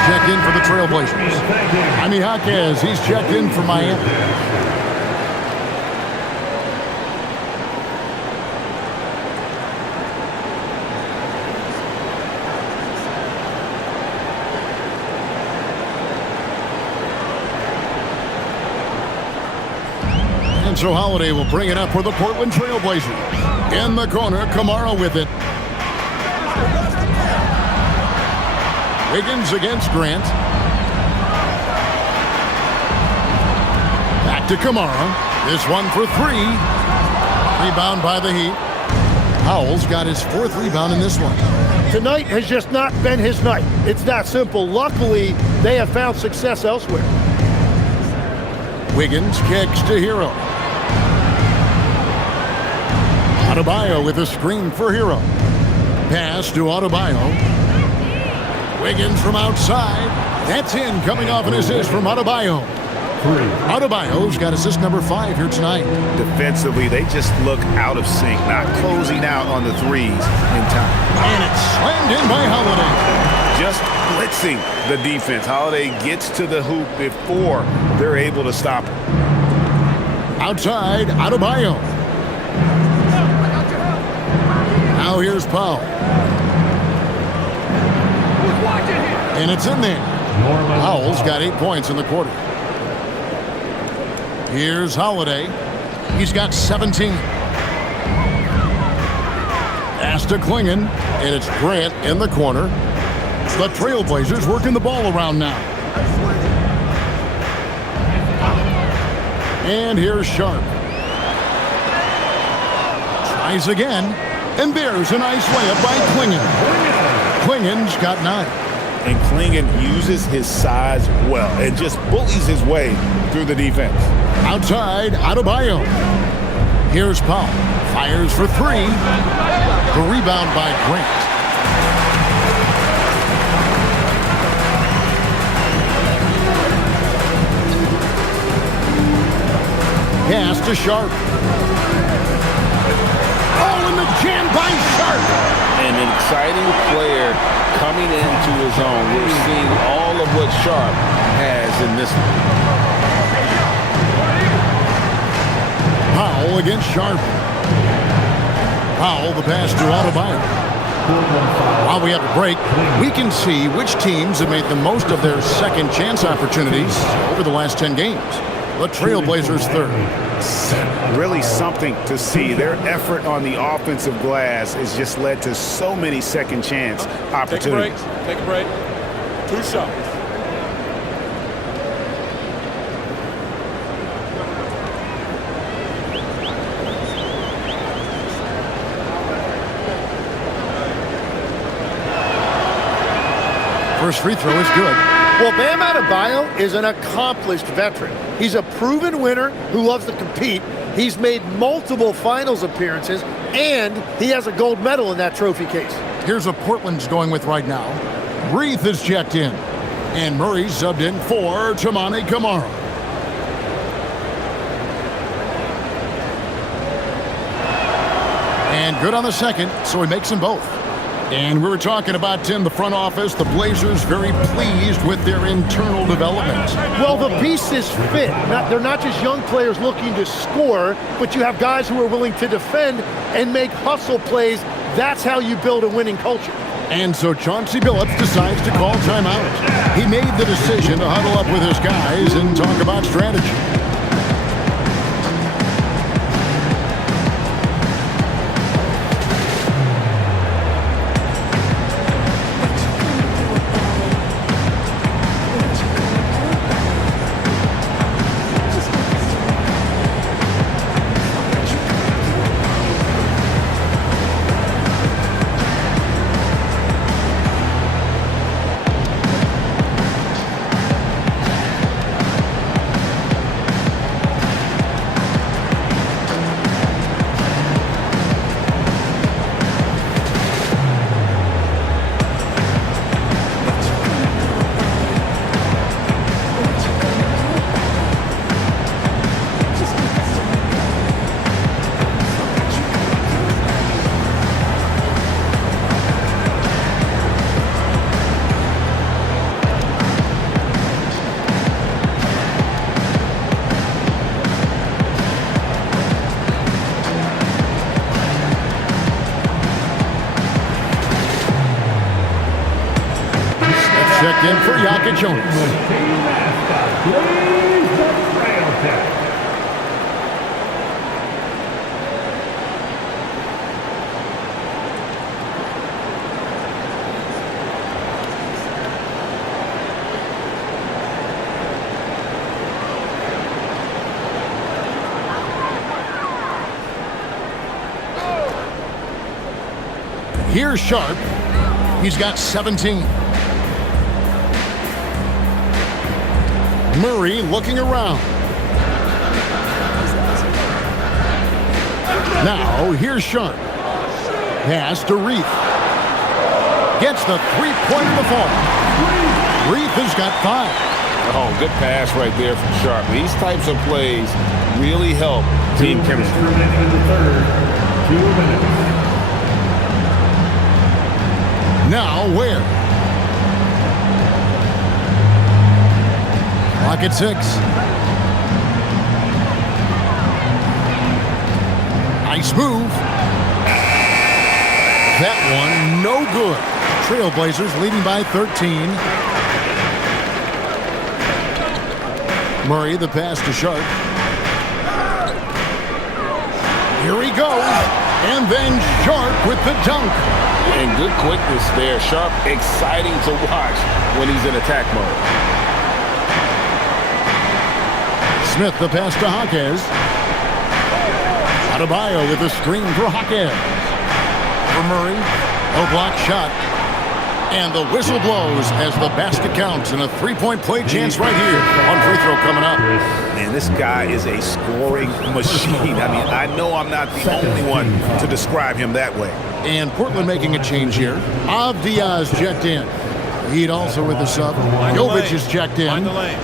Checked in for the Trailblazers. Jaime Jaquez, he's checked in for Miami. And so Holiday will bring it up for the Portland Trailblazers. In the corner, Kamara with it. Wiggins against Grant. Back to Kamara. This one for three. Rebound by the Heat. Powell's got his 4th rebound in this one. Tonight has just not been his night. It's that simple. Luckily, they have found success elsewhere. Wiggins kicks to Hero. Adebayo with a screen for Hero. Pass to Adebayo. Wiggins from outside. That's in, coming off an assist from Adebayo. Adebayo's got assist number 5 here tonight. Defensively, they just look out of sync, not closing out on the threes in time. And it's slammed in by Holiday. Just blitzing the defense. Holiday gets to the hoop before they're able to stop him. Outside, Adebayo. Now here's Powell. And it's in there. Powell's got 8 points in the quarter. Here's Holiday. He's got 17. Pass to Klingon, and it's Grant in the corner. The Trailblazers working the ball around now. And here's Sharp. Tries again, and there's a nice layup by Klingon. Klingon's got 9. And Klingon uses his size well and just bullies his way through the defense. Outside, Adebayo. Here's Powell. Fires for 3. The rebound by Grant. Pass to Sharp. Oh, and the jam by Sharp. An exciting player coming into his own. We're seeing all of what Sharp has in this one. Powell against Sharp. Powell, the pass to Adebayo. While we have a break, we can see which teams have made the most of their second chance opportunities over the last 10 games. The Trailblazers 3rd. Really something to see. Their effort on the offensive glass has just led to so many second chance opportunities. Take a break. 2 shots. First free throw is good. Well, Bam Adebayo is an accomplished veteran. He's a proven winner who loves to compete. He's made multiple finals appearances, and he has a gold medal in that trophy case. Here's what Portland's going with right now. Reith is checked in, and Murray's subbed in for Toumani Camara. And good on the second, so he makes them both. And we were talking about, Tim, the front office, the Blazers very pleased with their internal development. Well, the pieces fit. They're not just young players looking to score, but you have guys who are willing to defend and make hustle plays. That's how you build a winning culture. And so Chauncey Billups decides to call timeout. He made the decision to huddle up with his guys and talk about strategy. Checked in for Jokic Jonas. Here's Sharp. He's got 17. Murray looking around. Now, here's Sharp. Pass to Reith. Gets the three-point in the fall. Reith has got 5. Oh, good pass right there from Sharp. These types of plays really help team chemistry. Remaining in the third. 2 minutes. Now, Ware. Clock at 6. Nice move. That one, no good. Trailblazers leading by 13. Murray, the pass to Sharp. Here he goes. And then Sharp with the dunk. And good quickness there. Sharp, exciting to watch when he's in attack mode. Smith, the pass to Hawkes. Adebayo with a screen for Hawkes. For Murray, no block shot. And the whistle blows as the basket counts, and a three-point play chance right here on free throw coming up. Man, this guy is a scoring machine. I mean, I know I'm not the only one to describe him that way. And Portland making a change here. Avdia's checked in. Heat also with the sub. Jovic is checked in. Find the lane.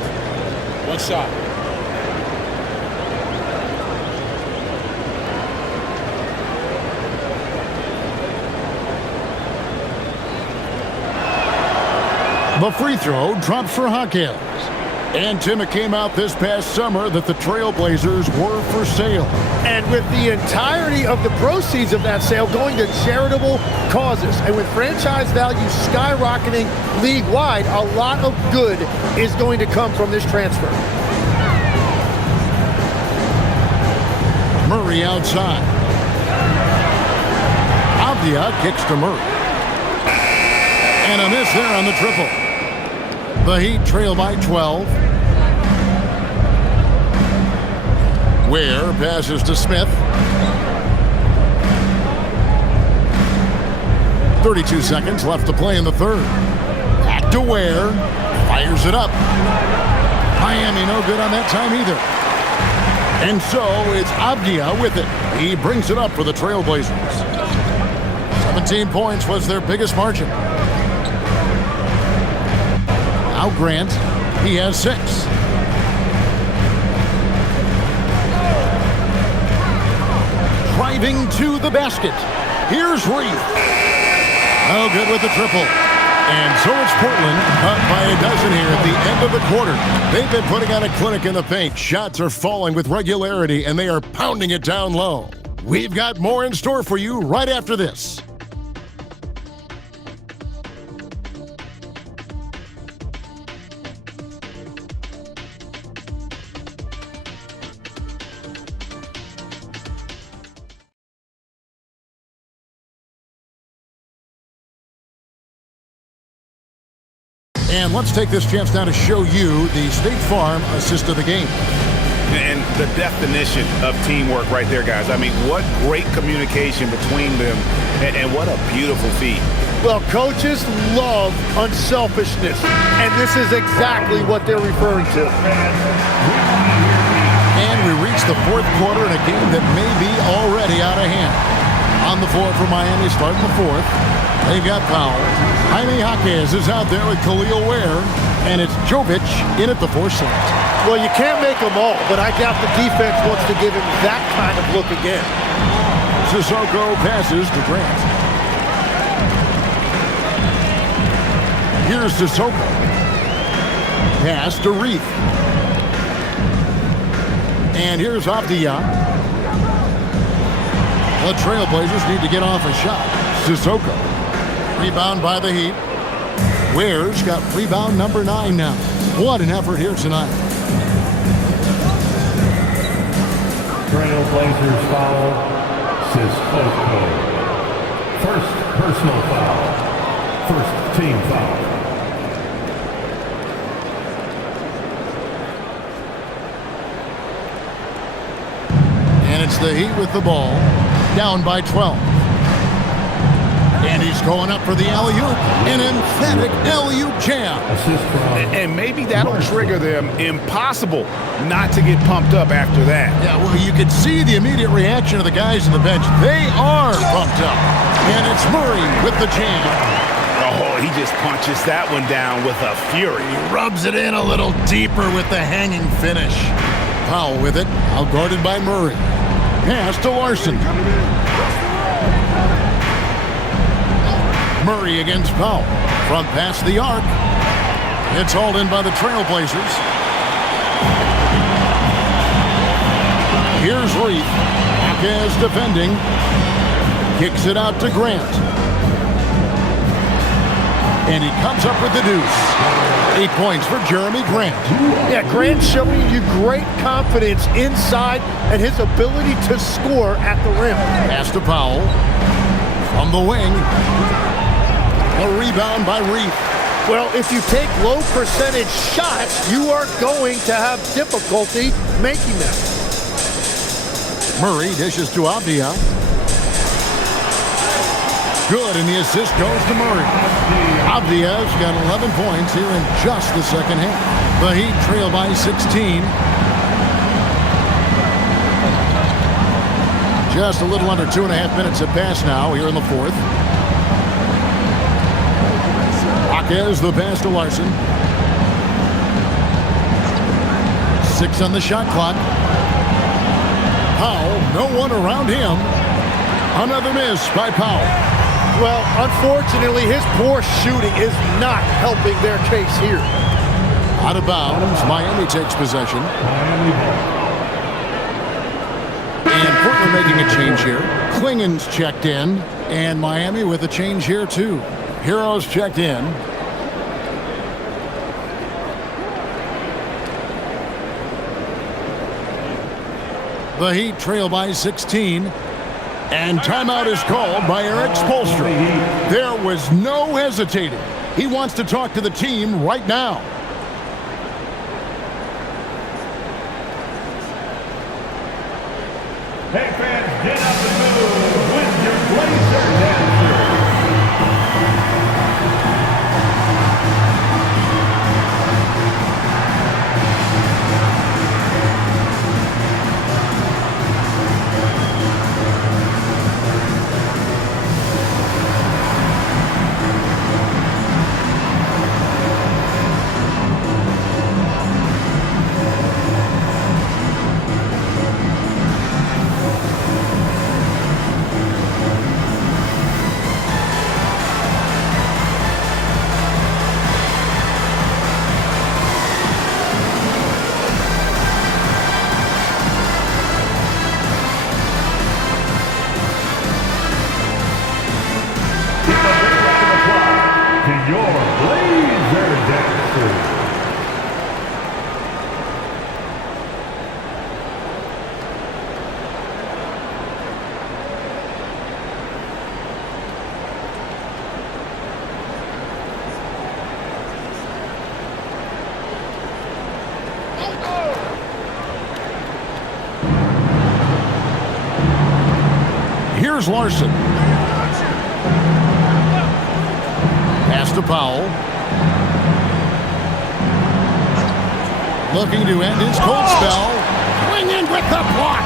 One shot. The free throw drops for Hawkes. And Tim, it came out this past summer that the Trailblazers were for sale. And with the entirety of the proceeds of that sale going to charitable causes, and with franchise value skyrocketing league-wide, a lot of good is going to come from this transfer. Murray outside. Avdia kicks to Murray. And a miss there on the triple. The Heat trail by 12. Ware passes to Smith. 32 seconds left to play in the third. Back to Ware. Fires it up. Miami no good on that time either. And so it's Avdia with it. He brings it up for the Trailblazers. 17 points was their biggest margin. Now Grant, he has 6. Driving to the basket. Here's Reith. No good with the triple. And so it's Portland up by a dozen here at the end of the quarter. They've been putting on a clinic in the paint. Shots are falling with regularity, and they are pounding it down low. We've got more in store for you right after this. And let's take this chance now to show you the State Farm assist of the game. And the definition of teamwork right there, guys. I mean, what great communication between them, and what a beautiful feat. Well, coaches love unselfishness, and this is exactly what they're referring to. And we reach the fourth quarter in a game that may be already out of hand. On the floor for Miami starting the fourth. They've got Powell. Jaime Hawkes is out there with Khalil Ware, and it's Jovic in at the 4 slot. Well, you can't make them all, but I doubt the defense wants to give him that kind of look again. Sissoko passes to Grant. Here's Sissoko. Pass to Reith. And here's Avdia. The Trailblazers need to get off a shot. Sissoko. Rebound by the Heat. Ware's got rebound number 9 now. What an effort here tonight. Trailblazers foul. Sissoko. First personal foul. First team foul. And it's the Heat with the ball. Down by 12. And he He's going up for the alley-oop. An emphatic alley-oop jam. And maybe that'll trigger them. Impossible not to get pumped up after that. Yeah, well, you could see the immediate reaction of the guys on the bench. They are pumped up. And it's Murray with the jam. Oh, he just punches that one down with a fury. He rubs it in a little deeper with the hanging finish. Powell with it, out guarded by Murray. Pass to Larson. Murray against Powell. Front pass the arc. It's hauled in by the Trailblazers. Here's Reef. Marquez defending. Kicks it out to Grant. And he comes up with the deuce. 8 points for Jeremy Grant. Yeah, Grant showing you great confidence inside and his ability to score at the rim. Pass to Powell. From the wing. A rebound by Reef. Well, if you take low percentage shots, you are going to have difficulty making them. Murray dishes to Avdia. Good, and the assist goes to Murray. Avdia's got 11 points here in just the second half. The Heat trail by 16. Just a little under 2.5 minutes have passed now here in the fourth. Marquez the pass to Larson. 6 on the shot clock. Powell, no one around him. Another miss by Powell. Well, unfortunately, his poor shooting is not helping their case here. Out of bounds, Miami takes possession. And Portland making a change here. Klingen's checked in, and Miami with a change here too. Heroes checked in. The Heat trail by 16. And timeout is called by Eric Spoelstra. There was no hesitating. He wants to talk to the team right now. Hey fans, get up and move with your Blazer dancers. Here's Larson. Pass to Powell. Looking to end his cold spell. Klingen with the block.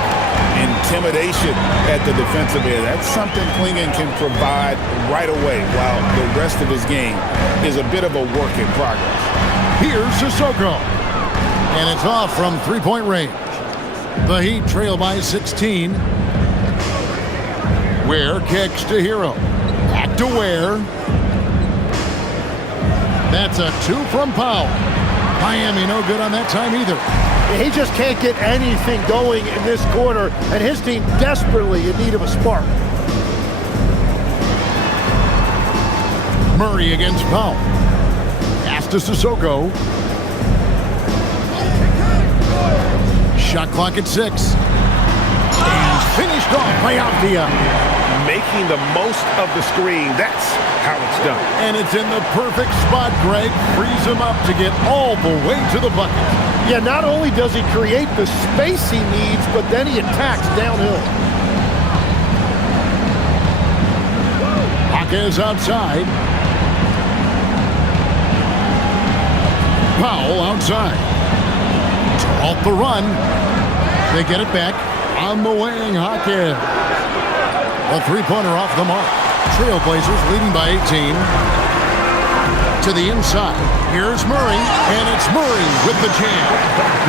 Intimidation at the defensive end. That's something Klingen can provide right away, while the rest of his game is a bit of a work in progress. Here's Sissoko. And it's off from three-point range. The Heat trail by 16. Ware kicks to Hero. Back to Ware. That's a 2 from Powell. Miami no good on that time either. He just can't get anything going in this quarter, and his team desperately in need of a spark. Murray against Powell. Pass to Sissoko. Shot clock at 6. He's finished off by Avdia. Making the most of the screen. That's how it's done. And it's in the perfect spot, Greg. Frees him up to get all the way to the bucket. Yeah, not only does he create the space he needs, but then he attacks downhill. Hawkins outside. Powell outside. To halt the run. They get it back. On the wing, Hawkins. A three-pointer off the mark. Trailblazers leading by 18. To the inside. Here's Murray, and it's Murray with the jam.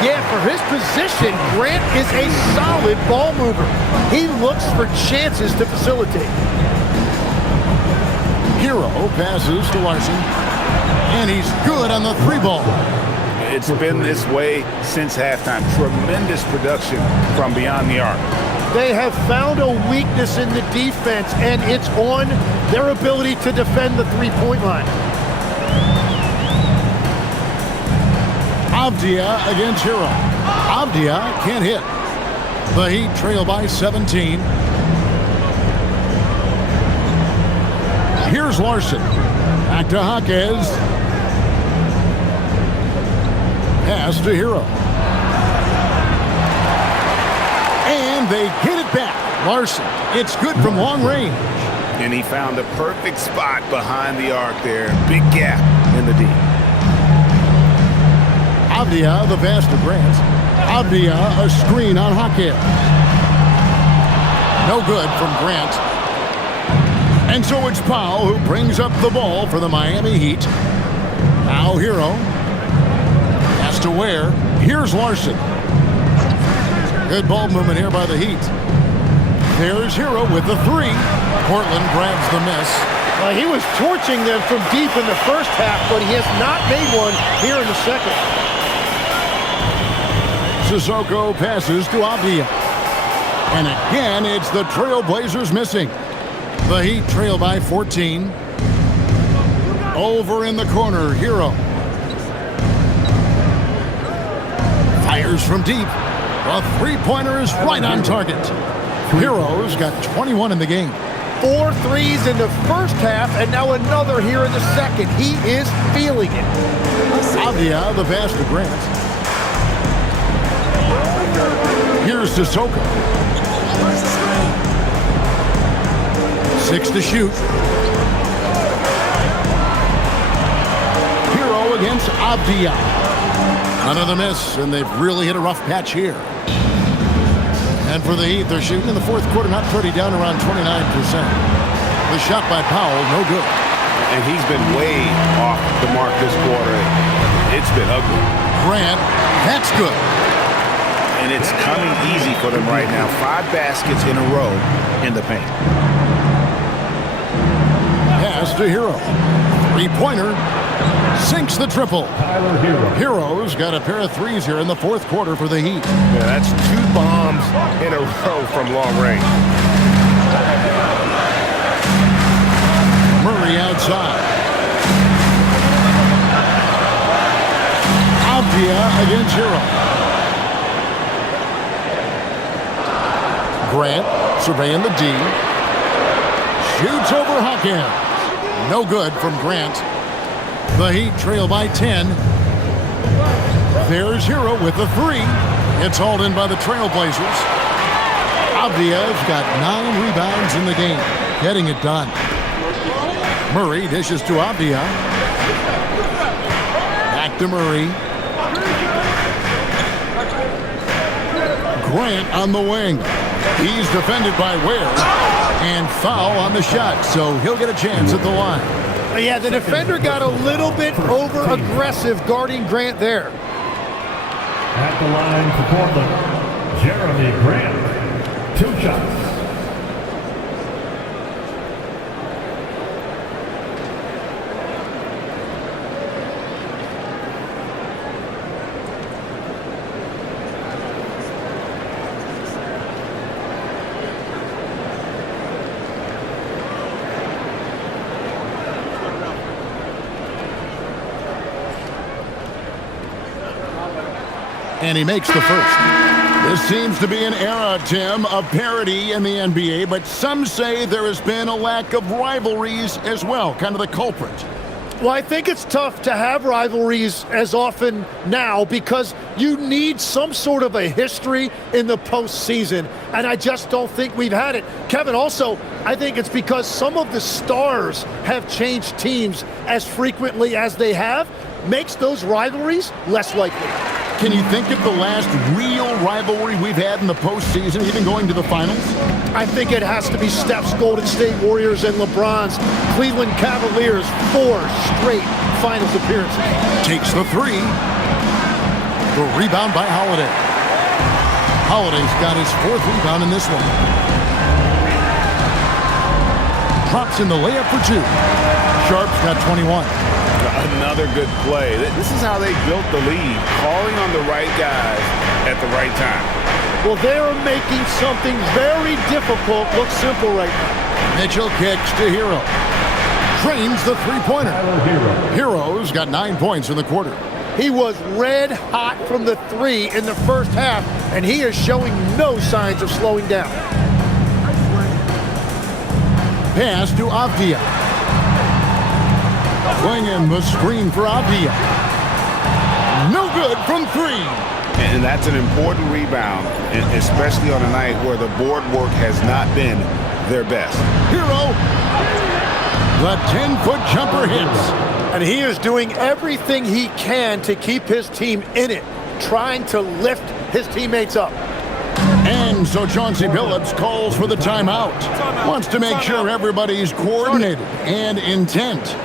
Yeah, for his position, Grant is a solid ball mover. He looks for chances to facilitate. Hero passes to Larson, and he's good on the three ball. It's been this way since halftime. Tremendous production from beyond the arc. They have found a weakness in the defense, and it's on their ability to defend the three-point line. Avdia against Hero. Avdia can't hit. The Heat trail by 17. Here's Larson. Back to Hawkins. Pass to Hero. And they get it back. Larson. It's good from long range. And he found the perfect spot behind the arc there. Big gap in the D. Avdia, the pass to Grant. Avdia, a screen on Hawkins. No good from Grant. And so it's Powell who brings up the ball for the Miami Heat. Now Hero. Has to Ware. Here's Larson. Good ball movement here by the Heat. There's Hero with the three. Portland grabs the miss. He was torching them from deep in the first half, but he has not made one here in the second. Sissoko passes to Avdia. And again, it's the Trailblazers missing. The Heat trail by 14. Over in the corner, Hero. Fires from deep. The three-pointer is right on target. Hero's got 21 in the game. 4 threes in the first half, and now another here in the second. He is feeling it. Avdia, the pass to Grant. Here's Sissoko. 6 to shoot. Hero against Avdia. Another miss, and they've really hit a rough patch here. And for the Heat, they're shooting in the fourth quarter, not pretty, down around 29%. The shot by Powell, no good. And he's been way off the mark this quarter. It's been ugly. Grant, that's good. And it's coming easy for them right now. 5 baskets in a row in the paint. Pass to Hero. Three-pointer. Sinks the triple. Tyler Hero. Hero's got a pair of threes here in the fourth quarter for the Heat. Yeah, that's 2 bombs in a row from long range. Murray outside. Avdia against Hero. Grant surveying the D. Shoots over Hawkins. No good from Grant. The Heat trail by 10. There's Hero with the three. It's hauled in by the Trailblazers. Avdia's got 9 rebounds in the game, getting it done. Murray dishes to Avdia. Back to Murray. Grant on the wing. He's defended by Ware. And foul on the shot, so he'll get a chance at the line. Yeah, the defender got a little bit over-aggressive guarding Grant there. At the line for Portland, Jeremy Grant. 2 shots. And he makes the first. This seems to be an era, Tim, of parity in the NBA, but some say there has been a lack of rivalries as well, kind of the culprit. Well, I think it's tough to have rivalries as often now because you need some sort of a history in the postseason, and I just don't think we've had it. Kevin, also, I think it's because some of the stars have changed teams as frequently as they have, makes those rivalries less likely. Can you think of the last real rivalry we've had in the postseason, even going to the finals? I think it has to be Steph's Golden State Warriors and LeBron's Cleveland Cavaliers, 4 straight finals appearances. Takes the 3. The rebound by Holiday. Holiday's got his 4th rebound in this one. Drops in the layup for 2. Sharp's got 21. Another good play. This is how they built the lead, calling on the right guys at the right time. Well, they're making something very difficult look simple right now. Mitchell kicks to Hero. Drains the three-pointer. Hero's got 9 points in the quarter. He was red hot from the 3 in the first half, and he is showing no signs of slowing down. Pass to Avdia. Swinging the screen for Avdia. No good from 3. And that's an important rebound, especially on a night where the board work has not been their best. Hero. The 10-foot jumper hits. And he is doing everything he can to keep his team in it, trying to lift his teammates up. And so Chauncey Billups calls for the timeout. Wants to make sure everybody's coordinated and intent.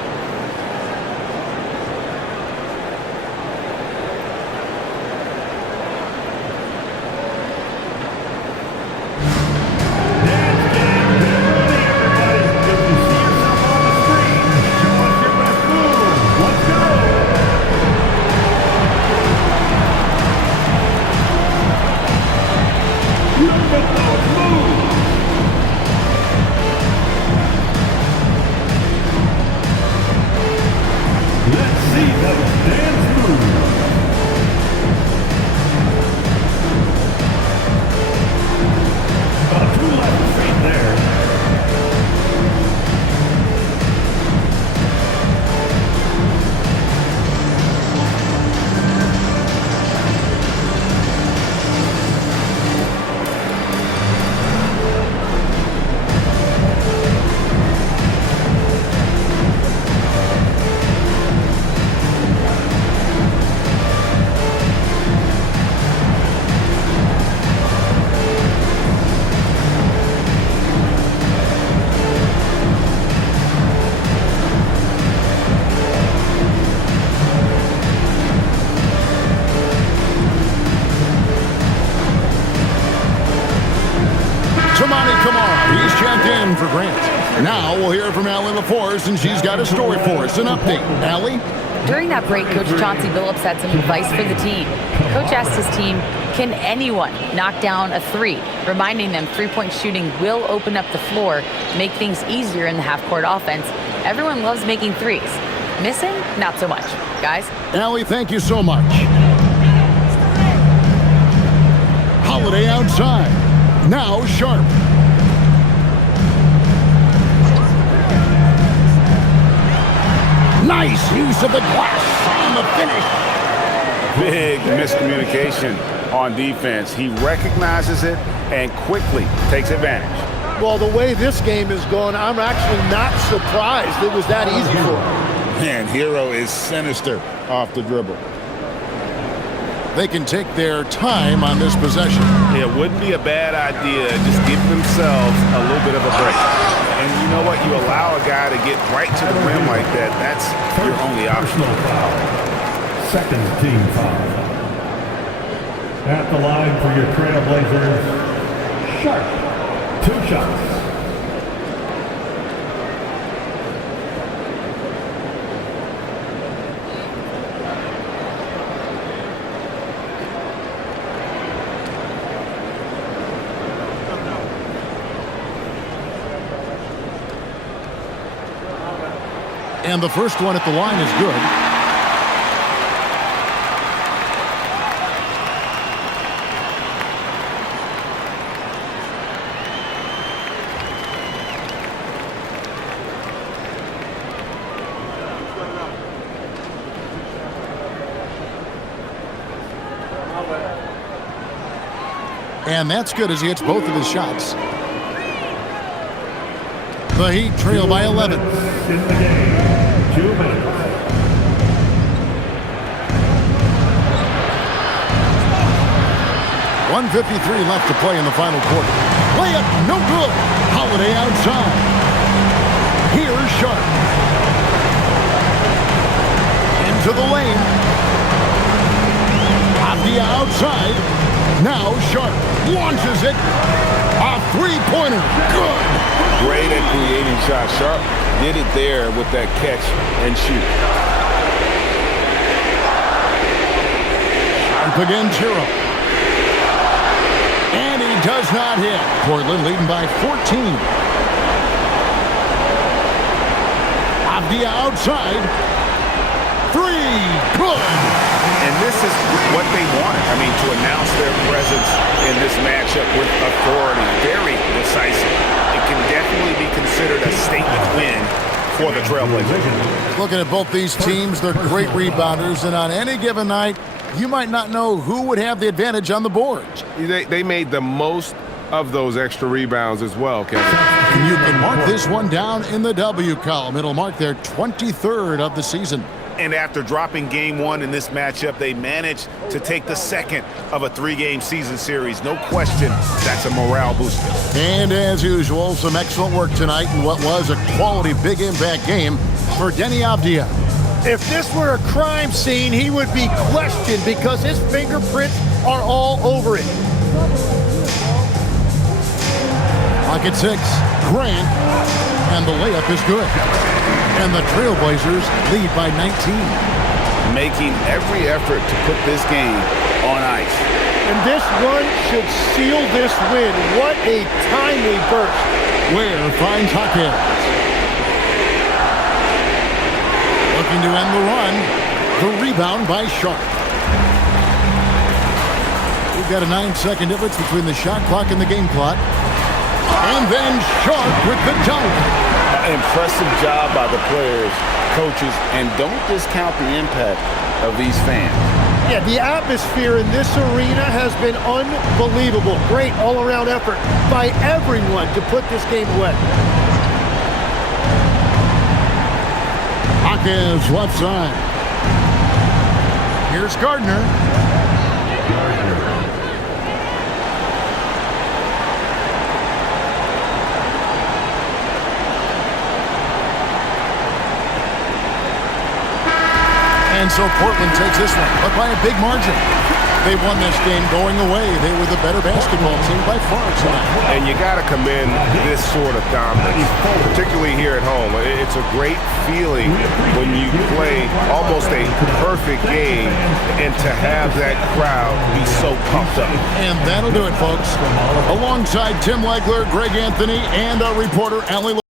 For Grant. Now we'll hear from Allie LaForce, and she's got a story for us. An update. Allie? During that break, Coach Chauncey Billups had some advice for the team. Coach asked his team, can anyone knock down a 3? Reminding them three-point shooting will open up the floor, make things easier in the half-court offense. Everyone loves making 3s. Missing? Not so much. Guys? Allie, thank you so much. Holiday outside. Now Sharp. Nice use of the glass on the finish. Big miscommunication on defense. He recognizes it and quickly takes advantage. Well, the way this game is going, I'm actually not surprised it was that easy for him. Man, Hero is sinister off the dribble. They can take their time on this possession. It wouldn't be a bad idea. Just give themselves a little bit of a break. And you know what? You allow a guy to get right to the rim like that. That's your only option. Second team foul. At the line for your Trailblazers, Sharp. 2 shots. And the first one at the line is good. And that's good as he hits both of his shots. The Heat trail by 11. In the game, 2 minutes. 1:53 left to play in the final quarter. Layup, no good. Holiday outside. Here's Sharp. Into the lane. Avdia outside. Now Sharp launches it. A three-pointer. Good. Great at creating shots. Sharp did it there with that catch and shoot. Sharp against Hero. And he does not hit. Portland leading by 14. Avdia outside. Three. Good. And this is what they wanted. I mean, to announce their presence in this matchup with authority. Very decisive. It can definitely be considered a statement win for the Trailblazers. Looking at both these teams, they're great rebounders. And on any given night, you might not know who would have the advantage on the boards. They made the most of those extra rebounds as well, Kevin. And you can mark this one down in the W column. It'll mark their 23rd of the season. And after dropping game one in this matchup, they managed to take the second of a 3-game season series. No question, that's a morale booster. And as usual, some excellent work tonight in what was a quality big impact game for Denny Avdia. If this were a crime scene, he would be questioned because his fingerprints are all over it. Clock at 6. Grant. And the layup is good. And the Trailblazers lead by 19. Making every effort to put this game on ice. And this run should seal this win. What a timely burst. Ware finds Hawkins. Looking to end the run. The rebound by Sharp. We've got a 9-second difference between the shot clock and the game clock. And then Sharp with the dunk. Impressive job by the players, coaches, and don't discount the impact of these fans. Yeah, the atmosphere in this arena has been unbelievable. Great all-around effort by everyone to put this game away. Hawkins left side. Here's Gardner. And so Portland takes this one, but by a big margin. They won this game going away. They were the better basketball team by far tonight. And you got to commend this sort of dominance, particularly here at home. It's a great feeling when you play almost a perfect game and to have that crowd be so pumped up. And that'll do it, folks. Alongside Tim Legler, Greg Anthony, and our reporter, Allie